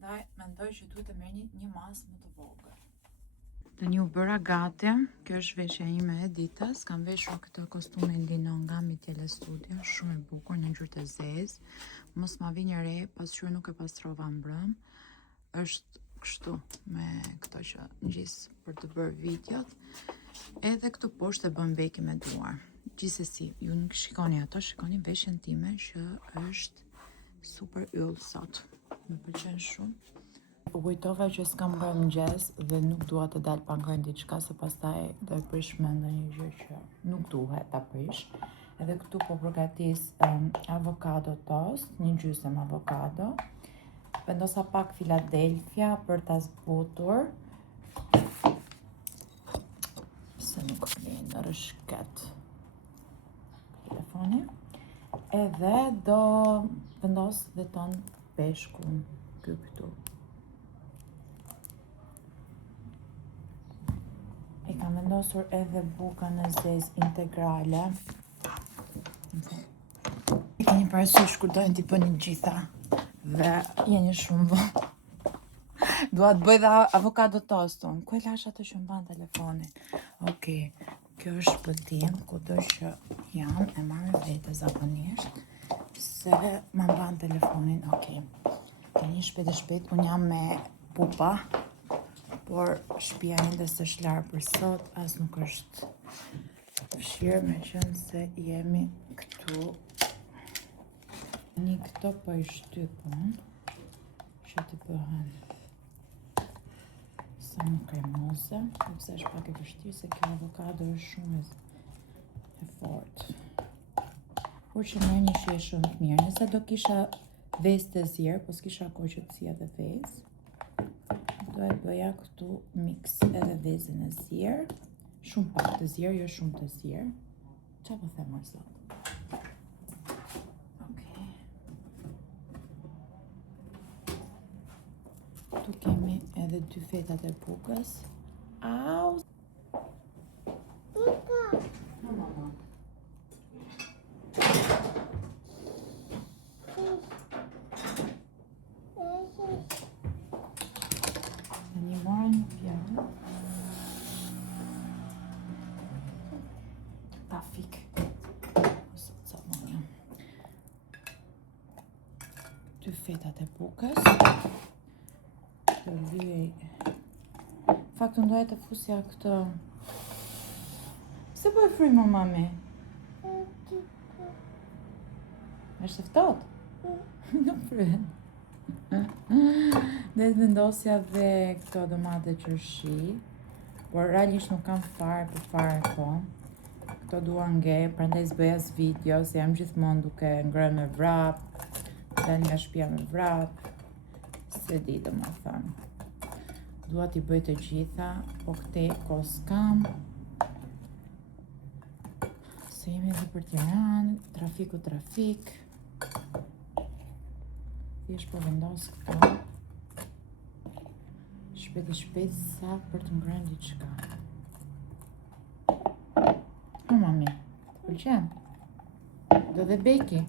Dhe mendoj që duhet të merrni një masë më të vogël. Tani u bëra gati. Kjo është veshja ime e ditës. Kam veshur këtë kostumin lino nga Mitjele Studio, shumë e bukur në ngjyrë të zezë. Mos ma vi një re, pasqyrë nuk e pastrova mbrëm. Është kështu me këto që ngjis për të bërë videot. Edhe këtu poshtë e bën beki me duar. Gjithsesi, ju nuk shikoni ato, shikoni veshjen time që është super yll sot. Më pëlqen shumë. U kujtova që s'kam bërë mëngjes dhe nuk dua të dal pa ngrënë diçka, se pastaj do e prish me ndonjë gjë që nuk duhet ta prish. Edhe këtu po përgatis avokado toast, një gjysmë avokado. Vendosa pak Philadelphia për ta zbutur. Se nuk vjen në rëshket telefoni. Edhe do vendos dhe ton peshkun këtu. E kam vendosur edhe bukën e zezë integrale. E keni parasysh kur dojnë t'i bëni gjitha dhe jeni shumë vonë. Dua të bëj dhe avokado toastun. Ku e lash ato që mban telefonin? Okej, kjo është shpëtim, kudo që jam, e marrë vete zakonisht, se më mban telefonin. Okej, tani shpejt, unë jam me pupa, por shtëpia ende s'është larë për sot, as nuk është fshirë, me qenë se jemi këtu. Një këto po i shtypën, që të bëhen sa më kremoze, sepse është pak e vështirë se kjo avokado është shumë e fortë. Por që merr një shije shumë të mirë. Nëse do kisha vezë të zjerë, po s'kisha kohë që të sija dhe vezë, do e bëja këtu mix edhe vezën e zjerë, shumë pak të zjerë, jo shumë të zjerë. Qa po them më sot? Tu kemi edhe 2 fetat e bukës. Au! Mama. Ty fetat e bukës. Të lyej. Faktu ndoja të fusja këtë. Se po e frymë mami? Është ftohtë? Nuk fryen. Dhe të vendosja dhe këto domate qërshi, por realisht nuk kam fare për fare ko. Këto dua nge, prandaj s'bëja video, se jam gjithmonë duke ngrënë me vrap, dal nga shtëpia me vrap, se di domethënë. Dua t'i bëj të gjitha, po këte ko s'kam. Se jemi edhe për Tiranë, trafik. Thjesht po vendos këto. Shpejt sa për të ngrënë diçka. O mami, të pëlqen? Do dhe beki.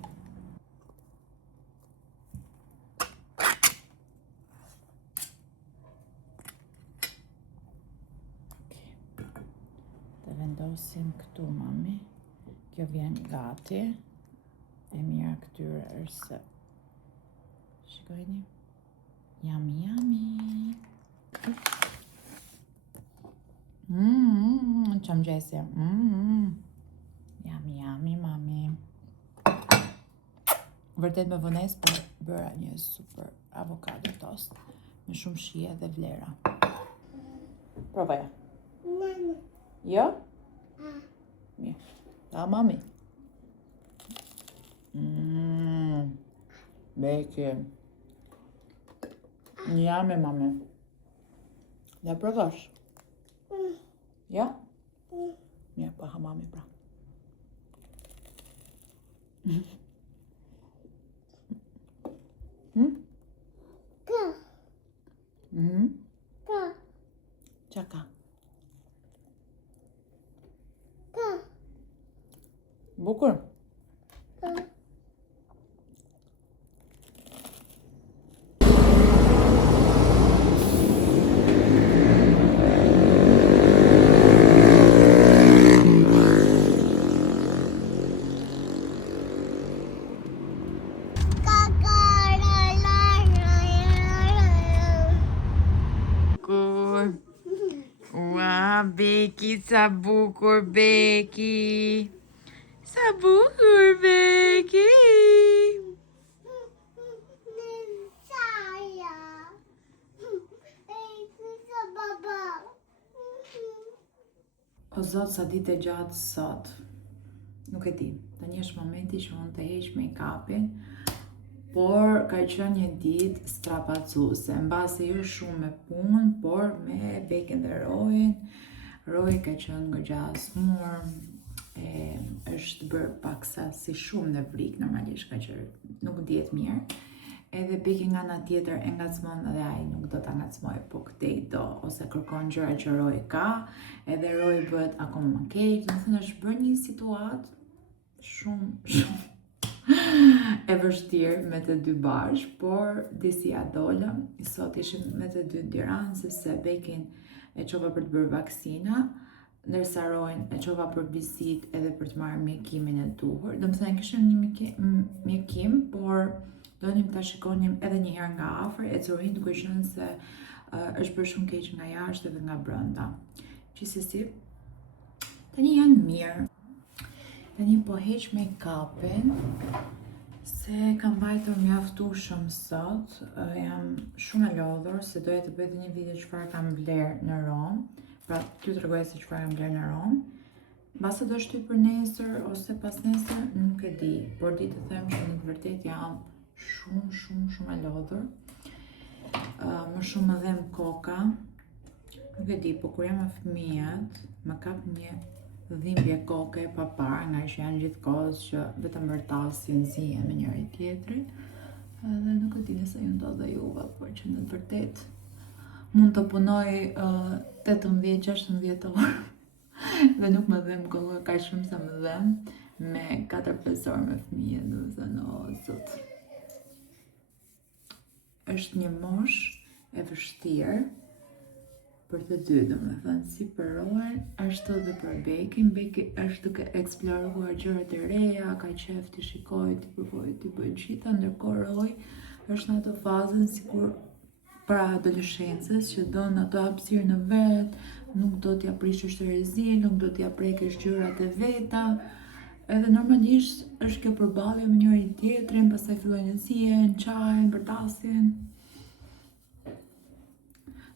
Të vendosim këtu mami. Kjo vjen gati. E mira këtyre është se shikojni. Yummy. Qam gjesja. Yummy, mami. Vërtet me vones, për bëra një super avokado toast me shumë shije dhe vlera. Provaja. Nani. Jo? Mirë. Da, mami. Beki. Yummy, mami. Da provash? Ja? Mirë, pa ha mami pra. Ka. Ka. Çaka. Ka. Bukur? Ka. Ua, Beki, sa bukur, Beki. Sa bukur, Beki. O zot, sa ditë e gjatë sot. Nuk e di, tani është momenti që unë të heq make-upin, por ka qenë një ditë strapacuese, mbase jo shumë me punë, por me Bekin dhe Rojin. Roji ka qenë goxha smur, është bërë paksa si shumë në vrik, normalisht ka qenë nuk dihet mirë. Edhe Beki nga ana tjetër e ngacmon dhe ai nuk do ta ngacmoj, po këtej do, ose kërkon gjëra që Roji ka, edhe Roji bëhet akoma më keq, domethënë është bërë një situatë shumë e vështirë me të dy bashkë, por disi ja dolëm. Sot ishim me të dy në Tiranë, sepse Bekin e çova për të bërë vaksina, ndërsa Rojin e çova për vizitë edhe për të marrë mjekimin e duhur. Domethënë kishim një mjekim, por donim ta shikonim edhe një herë nga afër, e curin duke qenë se është bërë shumë keq nga jashtë edhe nga brenda. Gjithsesi, tani janë mirë. Tani po heq make-upin, se kam mbajtur mjaftueshëm sot. Jam shumë e lodhur se doja të bëj një video çfarë kam bler në Rom. Pra, t'ju tregoj se çfarë kam bler në Rom. Mbase do shtyp për nesër ose pas nesër, nuk e di, por di të them që në të vërtetë jam shumë e lodhur. Më shumë më dhem koka. Nuk e di, po kur jam me fëmijët, më kap një dhimbje koke pa parë, nga që janë gjithkohës që vetëm vërtasin zihen me njëri tjetrin. Edhe nuk e di nëse ju ndodh dhe juve, por që në të vërtetë mund të punoj 18-16 orë dhe nuk më dhem koka kaq shumë sa më dhem me 4-5 orë me fëmijë, domethënë o zot. Është një moshë e vështirë për të dy, domethënë, si për Rojen, ashtu edhe për Bekin. Beki është duke eksploruar gjërat e reja, ka qef të shikojë, të provojë, të bëjë gjitha, ndërkohë Roji është në ato fazën sikur para adoleshencës që don ato hapësirë në vet, nuk do t'ja prishësh rrezin, nuk do t'ja prekësh gjërat e veta. Edhe normalisht është kjo përballje me njëri tjetrin, pastaj fillojnë të zihen, çajin, përtasin.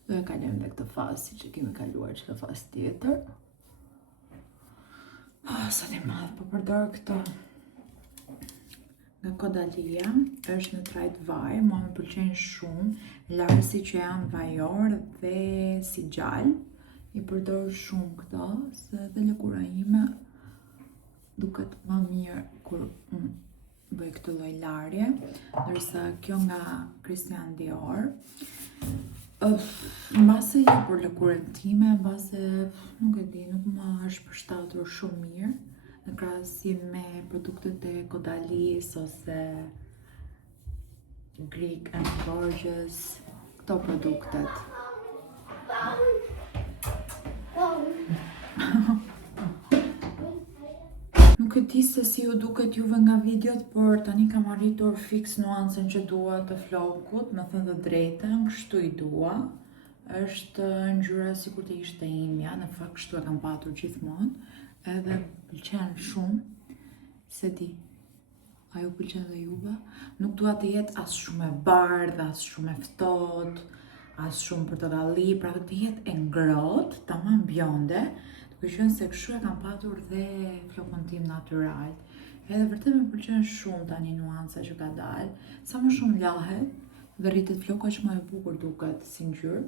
Do e kalojmë dhe këtë fazë si që kemi kaluar çdo fazë tjetër. Sot e madh po përdor këto nga Kodalia, është në trajt vaj, mua më pëlqejnë shumë, larësi që janë vajor dhe si gjallë, i përdor shumë këto, se dhe lëkura ime duket më mirë kur bëj këtë lloj larje, ndërsa kjo nga Christian Dior, mbase jo për lëkurën time, mbase nuk e di, nuk më është përshtatur shumë mirë në krahasim me produktet e Kodalis ose Greek and Gorgeous, këto produktet. Nuk e di se si ju duket juve nga videot, por tani kam arritur fix nuancën që dua të flokut, me thënë të drejtën, kështu i dua. Është ngjyra sikur të ishte imja, në fakt kështu e kam patur gjithmonë, edhe pëlqen shumë, se di, a ju pëlqen dhe juve? Nuk dua të jetë as shumë e bardhë, as shumë e ftohtë, as shumë portokalli, pra të jetë e ngrohtë, tamam bjonde, duke qenë se kështu e kam patur dhe flokun tim natyral. Edhe vërtet më pëlqen shumë tani nuanca që ka dalë, sa më shumë lahet dhe rritet floku aq më e bukur duket si ngjyrë.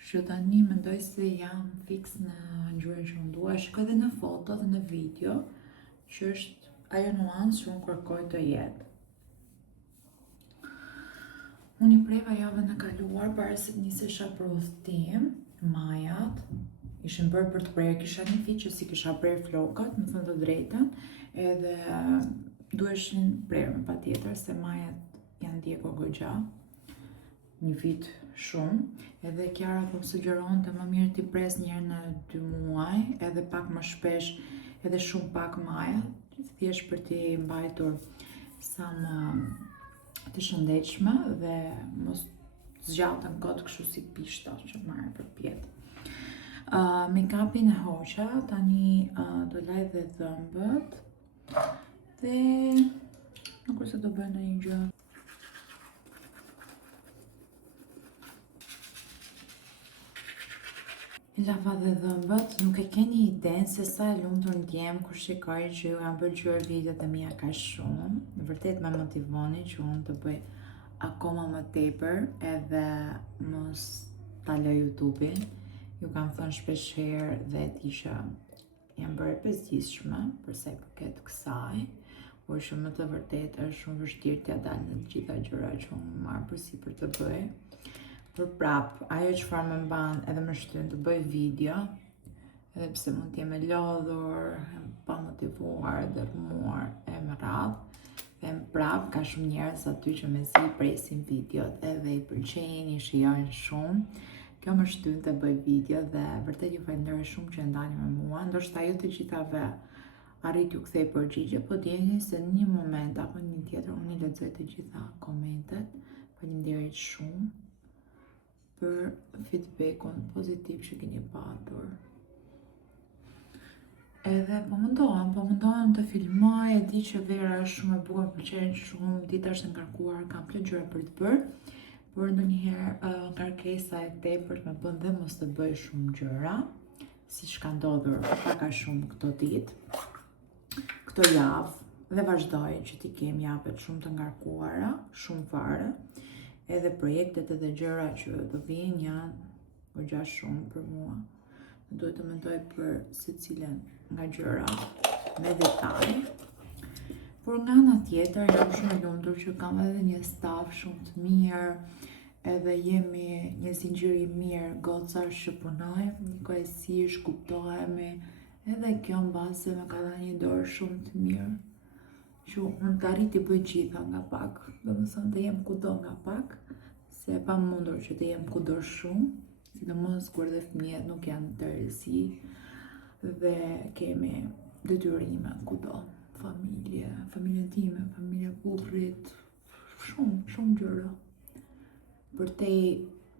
Që tani mendoj se jam fix në ngjyrën që unë dua, shikoj edhe në foto dhe në video, që është ajo nuancë që unë kërkoj të jetë. Unë i preva javën e kaluar para se të nisesha për udhëtim, majat, ishin bërë për të prerë, kisha një vit që si kisha prerë flokat, më thënë të drejtën, edhe duheshin prerë me patjetër, se majat janë ndjekur goxha, një vit shumë, edhe Kiara po më sugjeronte më mirë t'i pres njëherë në 2 muaj, edhe pak më shpesh, edhe shumë pak maja, thjesht për t'i mbajtur sa më të shëndetshme dhe mos zgjatën kot kështu si pishta që marrë për pjetë. Make-upin e hoqa, tani do laj dhe dhëmbët dhe nuk se do bëjnë në një gjë. Lava dhe dhëmbët, nuk e keni idenë se sa e lumtur ndjem kur shikoj që ju kanë pëlqyer videot e mia kaq shumë. Vërtet më motivoni që unë të bëj akoma më tepër edhe mos ta lë YouTube-in. Ju kam thënë shpesh herë dhe tisha jam bërë e pesgjithshme për sa i përket kësaj, por që më të vërtet është shumë vështirë t'ja dalë në të gjitha gjërat që unë marr përsipër të bëj. Por prap, ajo çfarë më mban edhe më shtyn të bëj video, edhe pse mund t'jem e lodhur, pa motivuar, dhe rrëmuar e me radhë, dhe prap ka shumë njerëz aty që mezi i presin videot edhe i pëlqejnë, i shijojnë shumë. Kjo më shtyn të bëj video dhe vërtet ju falenderoj shumë që ndani me mua, ndoshta jo të gjithave arrit ju kthej përgjigje, po dijeni se në një moment apo një tjetër unë i lexoj të gjitha komentet. Faleminderit shumë për feedbackun pozitiv që keni patur. Edhe po mundohem të filmoj, e di që vera është shumë e bukur, më pëlqen shumë, dita është e ngarkuar, kam plot gjëra për të bërë, por ndonjëherë ngarkesa e tepërt më bën dhe mos të bëj shumë gjëra, siç ka ndodhur pak a shumë këto ditë, këto javë, dhe vazhdoj që t'i kem javët shumë të ngarkuara, shumë fare. Edhe projektet edhe gjëra që do vinë janë goxha shumë për mua. Duhet të mendoj për secilën nga gjërat me detaj. Por nga ana tjetër jam shumë e lumtur që kam edhe një staf shumë të mirë, edhe jemi një zinxhir i mirë gocash që punojmë, njëkohësisht kuptohemi, edhe kjo mbase më ka dhënë një dorë shumë të mirë. Që unë të arrit të bëj gjitha nga pak, do të thënë të jem kudo nga pak, se pa mundur që të jem kudo shumë, sidomos kur dhe fëmijët nuk janë të rësi dhe kemi detyrime kudo, familjen time, familja burrit, shumë gjëra. Për te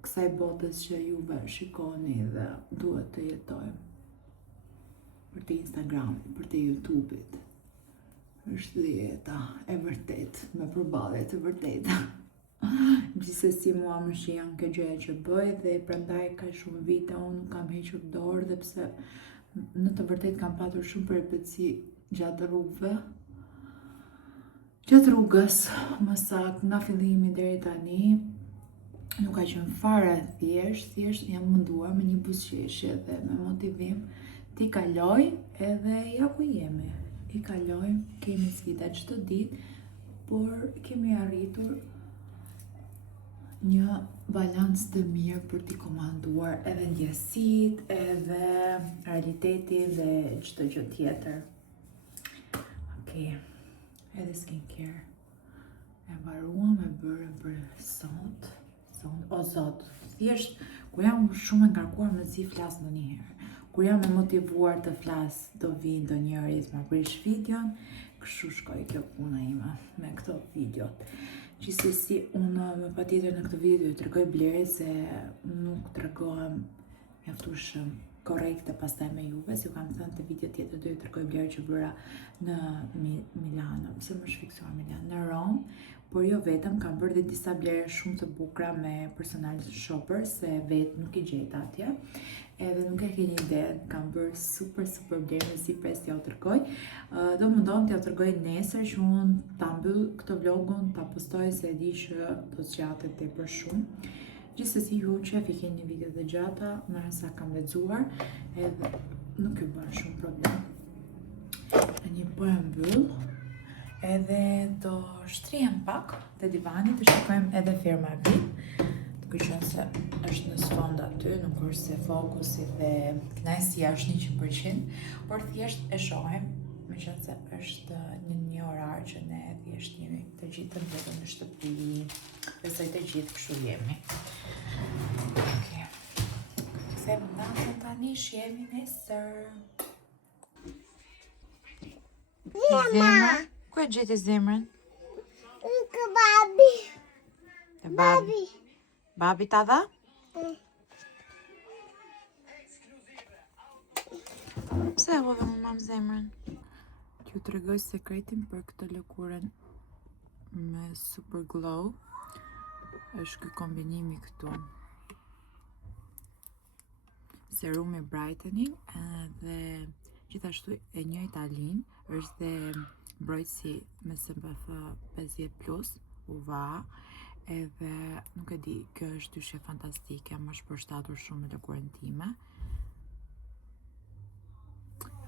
kësaj botës që juve shikoni dhe duhet të jetojmë. Për te Instagram, për te YouTube-it. Është jeta e vërtet, me përballje të vërteta. Gjithsesi mua më shijon kjo gjë që bëj dhe prandaj ka shumë vite unë nuk kam hequr dorë dhe pse në të vërtet kam patur shumë përpëtsi gjatë rrugës, më saktë nga fillimi deri tani. Nuk ka qenë fare thjesht jam munduar me një buzëqeshje dhe me motivim t'i kaloj edhe ja ku jemi. I kaloj, kemi sfida çdo ditë, por kemi arritur një balans të mirë për t'i komanduar edhe ndjesitë, edhe realitetin dhe çdo gjë tjetër. Okej, edhe skincare. E mbaruam e bërë për sot. O zot, thjesht kur jam shumë e ngarkuar më zi flas ndonjëherë. Kur jam e motivuar të flas, do vi ndonjëri të më prish videon, kështu shkoi kjo puna ime me këto video. Gjithsesi, unë më patjetër në këtë video ju tregoj Bleri se nuk tregohem mjaftueshëm korrekte pastaj me juve, si ju kam thënë te video tjetër do ju tregoj Bleri që bëra në Milano, pse më shfiksuar Milano, në Rom. Por jo vetëm, kam bërë dhe disa blere shumë të bukura me personal shopper, se vetë nuk i gjeta atje. Edhe nuk e keni ide, kam bërë super blere, si pres t'ja u tërgoj. Do mundohem t'ja u tërgoj nesër që unë ta mbyll këtë vlogun, ta postoj se e di që do të zgjatet tepër shumë. Gjithsesi ju që i keni video të gjata, më sa kam lexuar, edhe nuk ju bën shumë problem. Tani po e mbyll. Edhe do shtrihem pak te divani të shikojmë edhe firma VIP. Duke qenë se është në sfond aty, nuk është se fokusi dhe kënaqësia është 100%, por thjesht e shohim, meqenëse se është një orar që ne thjesht jemi të gjithë të mbledhur në shtëpi, besoj të gjithë kështu jemi. Okej. Kthehemi natën tani, shihemi nesër. Zemra. Ku e gjeti zemrën? Ika babi. Te babi. Babi ta dha? Pse e hodhe më mam zemrën? T'ju tregoj sekretin për këtë lëkurën me Super Glow. Është ky kombinimi këtu. Serumi brightening edhe gjithashtu e një Italin, është dhe mbrojtësi me SPF 50+ UVA, edhe nuk e di, kjo është dyshe fantastike, më është përshtatur shumë në lëkurën time.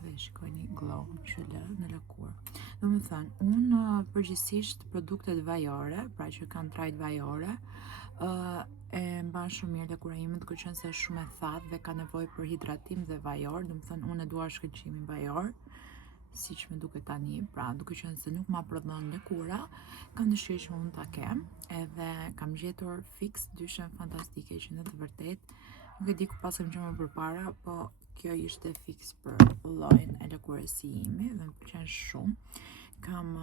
Dhe shikoni glow që lë në lëkurë. Do më thënë, unë përgjithsisht produktet vajore, pra që kanë trajt vajore, e mban shumë mirë lëkura ime, duke qenë se është shumë e thatë dhe ka nevojë për hidratim dhe vajor, do më thënë unë e dua shkëlqimin vajor, siç më duket tani, pra duke qenë se nuk ma prodhon lëkura, kam dëshirë që unë ta kem, edhe kam gjetur fix dyshen fantastike që në të vërtet, nuk e di ku pasëm që më përpara, po kjo ishte fix për llojin e lëkurës ime dhe më pëlqen shumë. Kam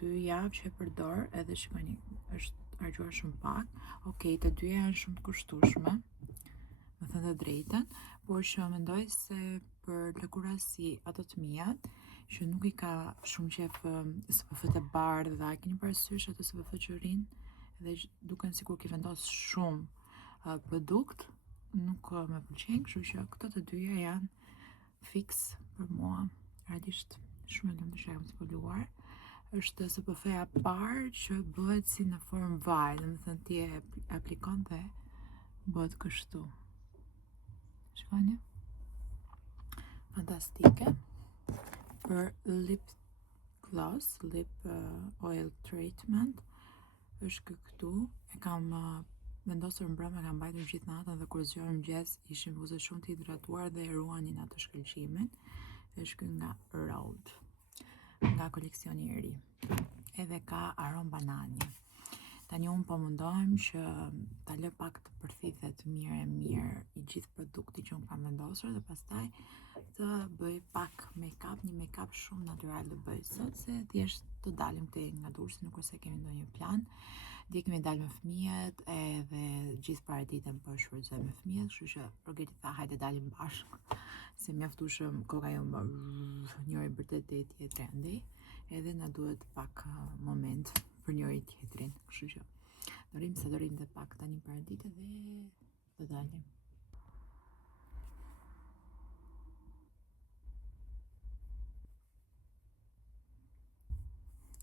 2 javë që e përdor edhe shikoni, është harxuar shumë pak. Okej, të dyja janë shumë të kushtueshme, me thënë të drejtën, por që mendoj se për lëkura si ato të mijat, që nuk i ka shumë qef SPF të bardhë dhe a keni parasysh ato SPF që rrinë dhe duken sikur ki vendos shumë produkt, nuk më pëlqen, kështu që këto të dyja janë fix për mua. Realisht shumë e lumtur që jam zbuluar. Është SPF-ja e parë që bëhet si në formë vaj, domethënë ti e aplikon dhe bëhet kështu. Shikoni. Fantastike. Për lip gloss, lip oil treatment, është këtu. E kam vendosur mbrëmë, kam mbajtur gjithë natën dhe kur zgjohem mëngjes ishin buzët shumë të hidratuar dhe ruanin atë shkëlqimin. Është ky nga Rhode, nga koleksioni i ri. Edhe ka aromë banani. Tani unë po mundohem që ta lë pak të përthithet mirë i gjithë produkti që unë kam vendosur dhe pastaj të bëj pak make-up, një make-up shumë natyral të bëj sot, se thjesht të dalim këtej nga Durrësi, nuk është se kemi ndonjë plan. Dje kemi dalë me fëmijët edhe gjithë paraditën po shfrytëzoj me fëmijët, kështu që Rogeri tha hajde dalim bashkë, se mjaftueshëm koka jonë njëri vërtet deri tjetri andej, edhe na duhet pak moment për njëri tjetrin, kështu që dorim dhe pak tani paraditë dhe të dalim.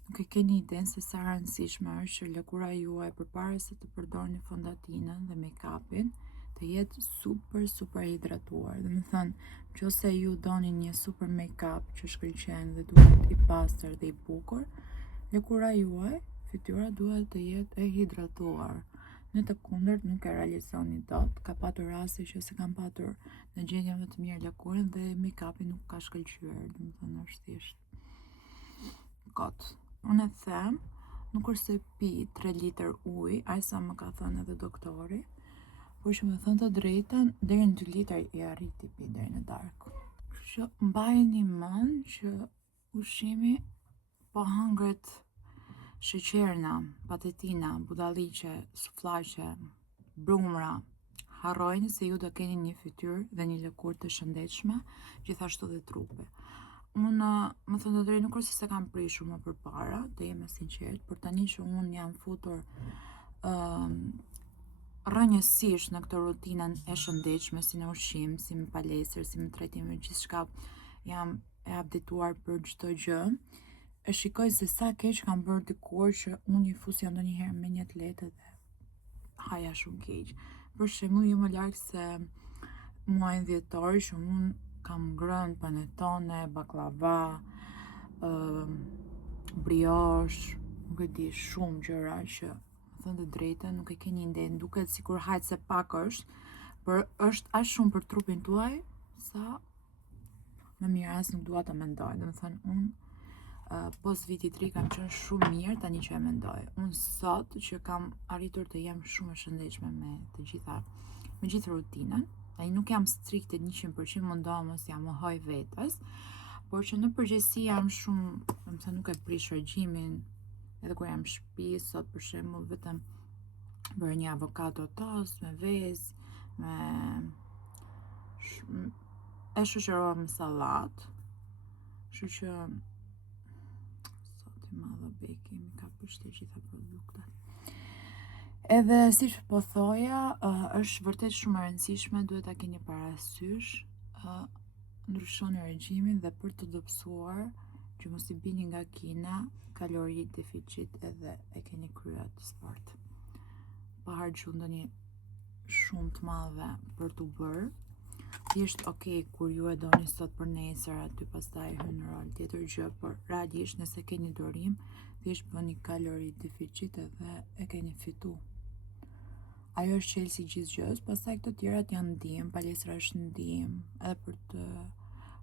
Nuk e keni idenë se sa rëndësishme është që lëkura juaj përpara se të përdorni fondatinën dhe make-upin të jetë super hidratuar. Dhe më thënë, nëse ju doni një super make-up që shkëlqen dhe duhet i pastër dhe i bukur, lëkura juaj, fytyra duhet të jetë e hidratuar. Në të kundërt nuk e realizoni dot. Ka patur raste që se kam patur në gjendje më të mirë lëkurën dhe make-upi nuk ka shkëlqyer, do të thënë është thjesht kot. Unë e them, nuk është se pi 3 litër ujë, aq sa më ka thënë edhe doktori, por që me thënë të drejtën, deri në 2 litër i arriti pi deri në darkë. Kështu që mbajini mend që ushqimi po hëngret sheqerna, patetina, budalliqe, sufllaqe, brumra, harrojni se ju do keni një fytyrë dhe një lëkurë të shëndetshme, gjithashtu dhe trupi. Unë, më thënë të drejtë, nuk është se kam prishur më përpara, të jem e sinqert, por tani që unë jam futur rrënjësisht në këtë rutinën e shëndetshme, si në ushqim, si në palestër, si në trajtim, gjithçka jam e updateuar për çdo gjë. E shikoj se sa keq kam bërë dikur që unë i fusja ndonjëherë me një atletë dhe haja shumë keq. Për shembull, jo më larg se muajin dhjetor që unë kam ngrënë panettone, baklava, brioche, nuk e di, shumë gjëra që, më thënë të drejtën, nuk e keni iden, duket sikur hajt se pak është, por është aq shumë për trupin tuaj sa më mirë as nuk dua ta mendoj. Domethënë unë post vitit ri kam qenë shumë mirë tani që e mendoj. Unë sot që kam arritur të jem shumë e shëndetshme me gjithë rutinën, ai nuk jam strikte 100%, mundohem mos ja mohoj vetes, por që në përgjithësi jam shumë, domethënë nuk e prish regjimin, edhe kur jam në shtëpi, sot për shembull vetëm bërë një avokado toast me vezë, e shoqërova me sallatë, kështu që sot i madhe beki mi ka përshtyr gjitha produktet. Edhe si që po thoja, është vërtet shumë e rëndësishme, duhet ta keni parasysh, ndryshoni regjimin dhe për të dobësuar që mos i bini nga kina, kalori deficit edhe e keni kryer sport. Pa harxhu ndonjë shumë të madhe për t'u bërë. Thjesht okay, kur ju e doni sot për nesër, aty pastaj hyn në rol tjetër gjë, por realisht nëse keni durim, thjesht bëni kalori deficit edhe e keni fitu. Ajo është qelsi gjithë gjës, pastaj këto tjerat janë ndihmë, palestra është ndihmë, edhe për të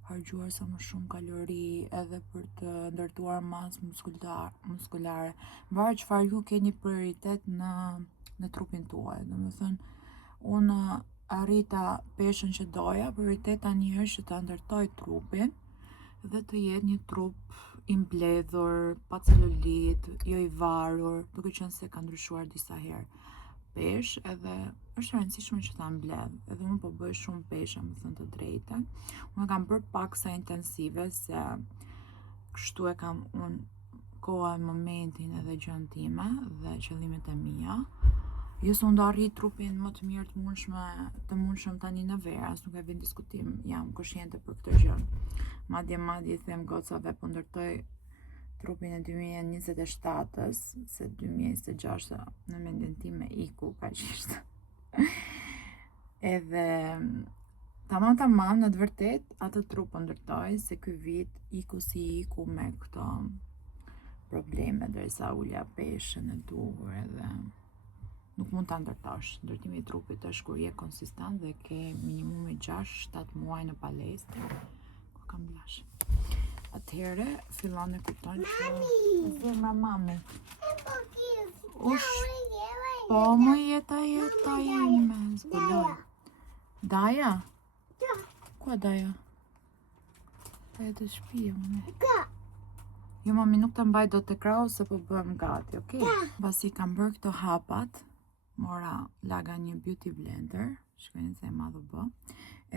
harxhuar sa më shumë kalori, edhe për të ndërtuar masë muskulare. Varet çfarë ju keni prioritet në trupin tuaj. Domethënë, unë arrita peshën që doja, prioritet tani është që ta ndërtoj trupin dhe të jetë një trup i mbledhur, pa celulit, jo i varur, duke qenë se ka ndryshuar disa herë peshë, edhe është e rëndësishme që ta mbledh. Edhe unë po bëj shumë peshë, më thënë të drejtën. Unë kam bërë paksa intensive, se kështu e kam unë kohën, momentin edhe gjën time dhe qëllimet e mia. Jo se unë do arrit trupin më të mirë të mundshëm tani në verë, as nuk e vjen diskutim, jam koshjente për këtë gjë. Madje i them gocave, po ndërtoj trupin e 2027-ës, se 2026 në mendjen time iku kaq ishte. Edhe tamam në të vërtet atë trup po ndërtoj, se ky vit iku si iku me këto probleme derisa ulja peshën e duhur, edhe nuk mund ta ndërtosh. Ndërtimi i trupit është kur je konsistent dhe ke minimumi 6-7 muaj në palestër, kur kam blash. Atëherë fillon e kupton që zemra mami. Po më jeta ime. Zbuloj. Daja? Ku Daja? Ta e të shpia, mami. Jo, mami, nuk të mbaj do të krau se po bëhem gati, okej? Pasi kam bërë këto hapat, mora laga një beauty blender, shkojnë se e madhë bë,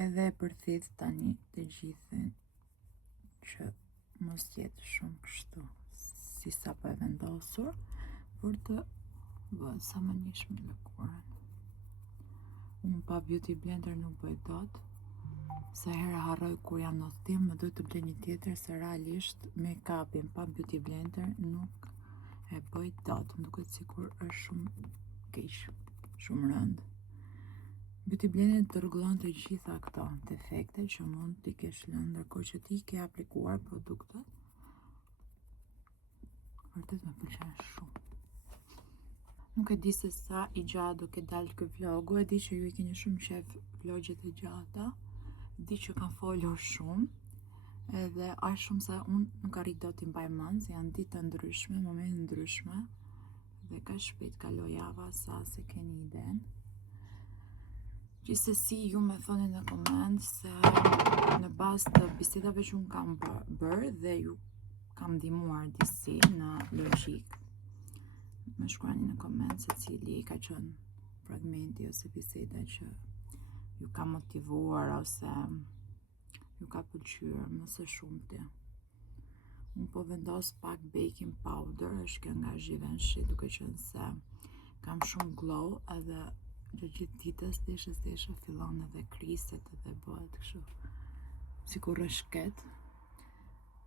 edhe përthith tani të gjithën që mos jetë shumë kështu, si sa po e vendosur, për të bërë sa më njëshme lëkurën. Unë pa beauty blender nuk bëj dot, sa herë harroj kur jam në udhtim, më duhet të blej një tjetër se realisht make-upin pa beauty blender nuk e bëj dot. Më duket sikur është shumë keq, shumë rënd. Beauty blender të rregullon të gjitha këto defekte që mund t'i kesh lënë ndërkohë që ti ke aplikuar produktet. Vërtet më pëlqen shumë. Nuk e di se sa i gjatë do ke dalë ky vlogu, e di që ju i keni shumë qef vlogjet e gjata, di që kam folur shumë, edhe aq shumë sa unë nuk arrit dot t'i mbaj mend, se janë ditë të ndryshme, momente ndryshme, dhe ka shpejt kaloj java sa se keni iden. Gjithsesi ju më thoni në koment se në bazë të bisedave që unë kam bërë dhe ju kam ndihmuar disi në logjik, më shkruani në koment se cili ka qenë fragmenti ose biseda që ju ka motivuar ose ju ka pëlqyer më së shumti. Unë po vendos pak baking powder, është kjo nga Givenchy, duke qenë se kam shumë glow edhe gjatë ditës deshe fillon edhe kriset edhe bëhet kështu sikur rreshket.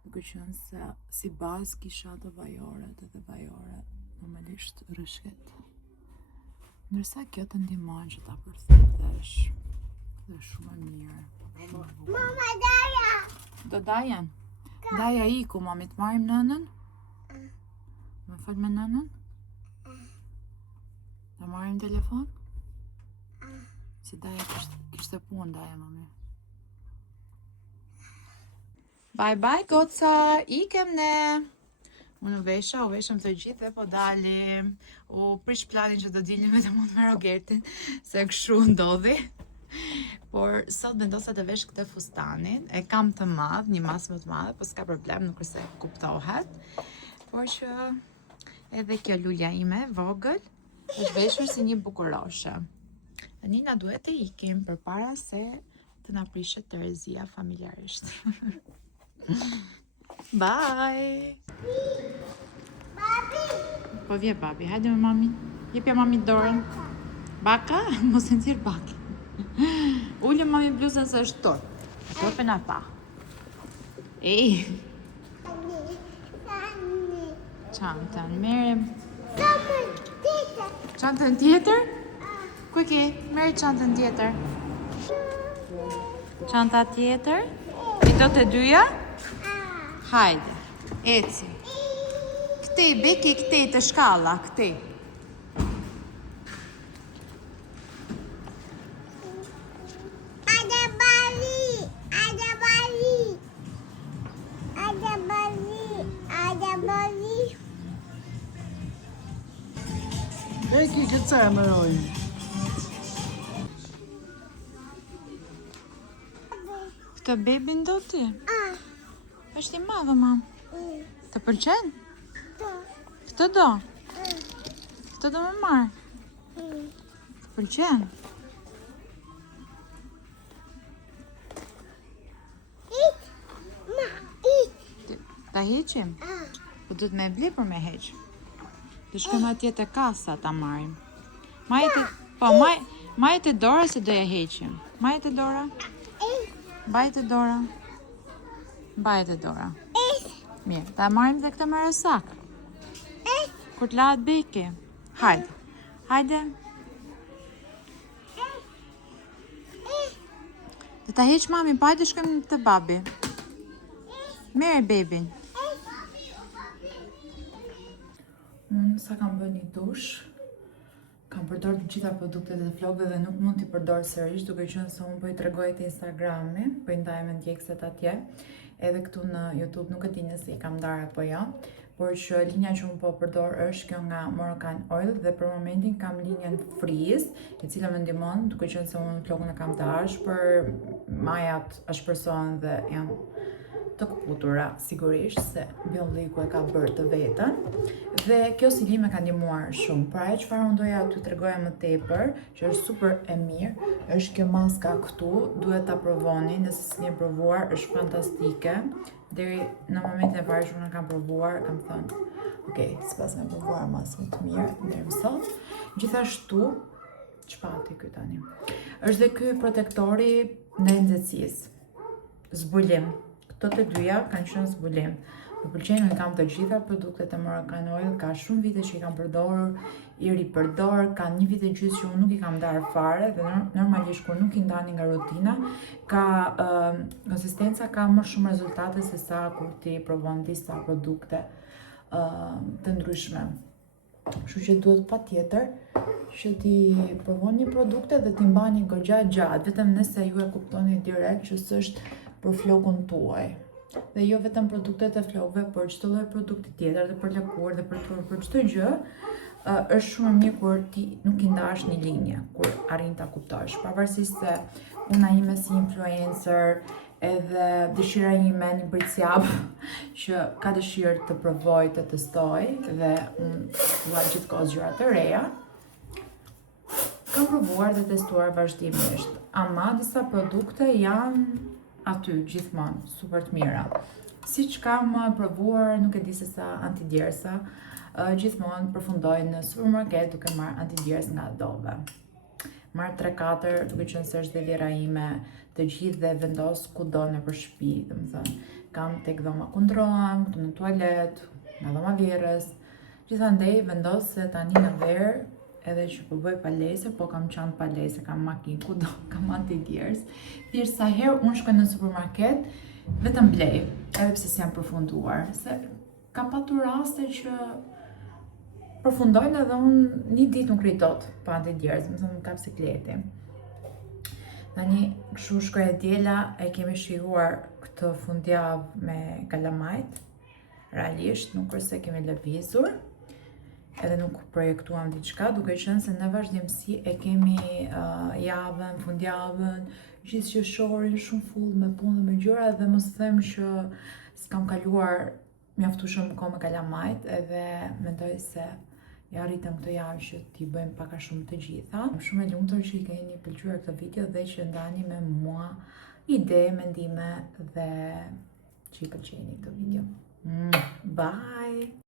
Duke qenë se si bazë kisha ato vajoret edhe vajoret normalisht rreshket. Ndërsa kjo të ndihmon që ta përthetesh dhe shumë e mirë. Mama, Daja! Do Dajan? Daja iku, mami, të marrim nënën? Me fol me nënën? Do marrim telefon? Si Daja kishte punë, Daja, mami. Bye bye, goca, ikem ne! Unë u veshëm të gjithë dhe po dalim. U prish planin që do dilim vetëm unë me Rogertin, se kështu ndodhi. Por sot vendosa të vesh këtë fustanin, e kam të madh, një masë më të madhe, po s'ka problem, nuk është se kuptohet. Por që edhe kjo lulja ime, vogël, është veshur si një bukuroshe. Tani na duhet të ikim përpara se të na prishet Terezia familjarisht. Bye! Babi! Po vje babi, hajde me mami. Jepja mami dorën. Baka? Mos e nxirr baki. Ullë mami bluzën se është torë. Torë na pa. Ej! Çantën, merrem. Çantën tjetër? Ku e ke? Merri çantën tjetër. Çanta tjetër? I do të dyja? Hajde, eci. Këtej, beki këtej të shkalla, këtej. Beki, këtë sa e mëroj? Këtë bebin do ti? Është i madhe, mam. Të pëlqen? Këtë do? Këtë do me marë? Të pëlqen? Ta heqim? Po du të me bli për me heq. Të shkojmë atje te kasa ta marrim. Majte Dora se do ja heqim. Majte Dora? Bajte Dora. Bajte Dora. Mirë, ta marrim dhe këtë me rësak. Kur të lahet beki. Hajde. Hajde. Dhe ta heq mami, pa hajde shkojmë të babi. Merë bebin. Unë sa kam bërë një dush, kam përdorë të gjitha produktet e vlogëve dhe nuk mund t'i përdorë sërish, duke qenë se unë po i tregoj të Instagrami, po i ndaj me ndjekëset atje, edhe këtu në YouTube nuk e di nëse i kam ndarë apo jo, por që linja që unë po përdorë është kjo nga Moroccan Oil dhe për momentin kam linjën Freeze, e cila më ndihmon, duke qenë se unë vlogun e kam të ashpër, majat ashpërsohen dhe janë të këputura, sigurisht se Bionliku e ka bërë të vetën. Dhe kjo sili me ka ndihmuar shumë. Pra e çfarë unë doja t'ju tregoja më tepër, që është super e mirë, është kjo maska këtu, duhet ta provoni, nëse s'keni provuar, është fantastike. Deri në momentin e parë që unë kam provuar, kam thënë, ok, sipas me provuar maskën të mirë deri më sot. Gjithashtu, ç'pati ky tani? Është dhe ky protektori ndaj nxehtësisë. Zbulim. Këto të dyja kanë qenë zbulim. Më pëlqejnë, unë kam të gjitha produktet e Moroccan Oil, ka shumë vite që i kam përdorur, i ripërdor, ka 1 vit e gjysmë që unë nuk i kam ndarë fare dhe normalisht kur nuk i ndani nga rutina, konsistenca ka më shumë rezultate se sa kur ti provon disa produkte të ndryshme. Kështu që duhet patjetër që ti provoni produkte dhe ti mbani goxha gjatë, vetëm nëse ju e kuptoni direkt që s'është për flokun tuaj. Dhe jo vetëm produktet e flokëve, por çdo lloj produkti tjetër, dhe për lëkurë, dhe për çdo gjë, është shumë mirë kur ti nuk i ndash një linje, kur arrin ta kuptosh. Pavarësisht se puna ime si influencer, edhe dëshira ime një britsjap që ka dëshirë të provoj, të testoj dhe dua gjithkohë gjëra të reja, kam provuar dhe testuar vazhdimisht. Ama disa produkte janë aty gjithmonë, super të mira. Siç kam provuar, nuk e di se sa antidjersa, gjithmonë përfundoj në supermarket duke marrë antidjers nga Dove. Marr 3-4, duke qenë se është dhe vjera ime, të gjithë dhe vendos kudo nëpër shtëpi, domethënë, kam tek dhoma ku ndrohem, këtu në tualet, nga dhoma vjerës. Gjithandej vendos se tani në verë, edhe që po bëj palese, po kam çantë palese, kam makinë kudo, kam antidjers. Thjesht sa herë unë shkoj në supermarket, vetëm blej, edhe pse s'jam përfunduar, se kam patur raste që përfundojnë edhe unë një ditë nuk rri dot pa antidjers, më thënë kap sikleti. Tani kështu shkoj e diela, e kemi shijuar këtë fundjavë me kalamajt, realisht nuk është se kemi lëvizur, edhe nuk projektuam diçka, duke qenë se në vazhdimsi e kemi javën, fundjavën, gjithë qershorin shumë full me punë dhe me gjëra, dhe mos them që s'kam kaluar mjaftueshëm kohë me kalamajt, edhe mendoj se ja arritëm këtë javë që t'i bëjmë pak a shumë të gjitha. Jam shumë e lumtur që i keni pëlqyer këtë video dhe që ndani me mua ide, mendime dhe që i pëlqejni këtë video. Bye!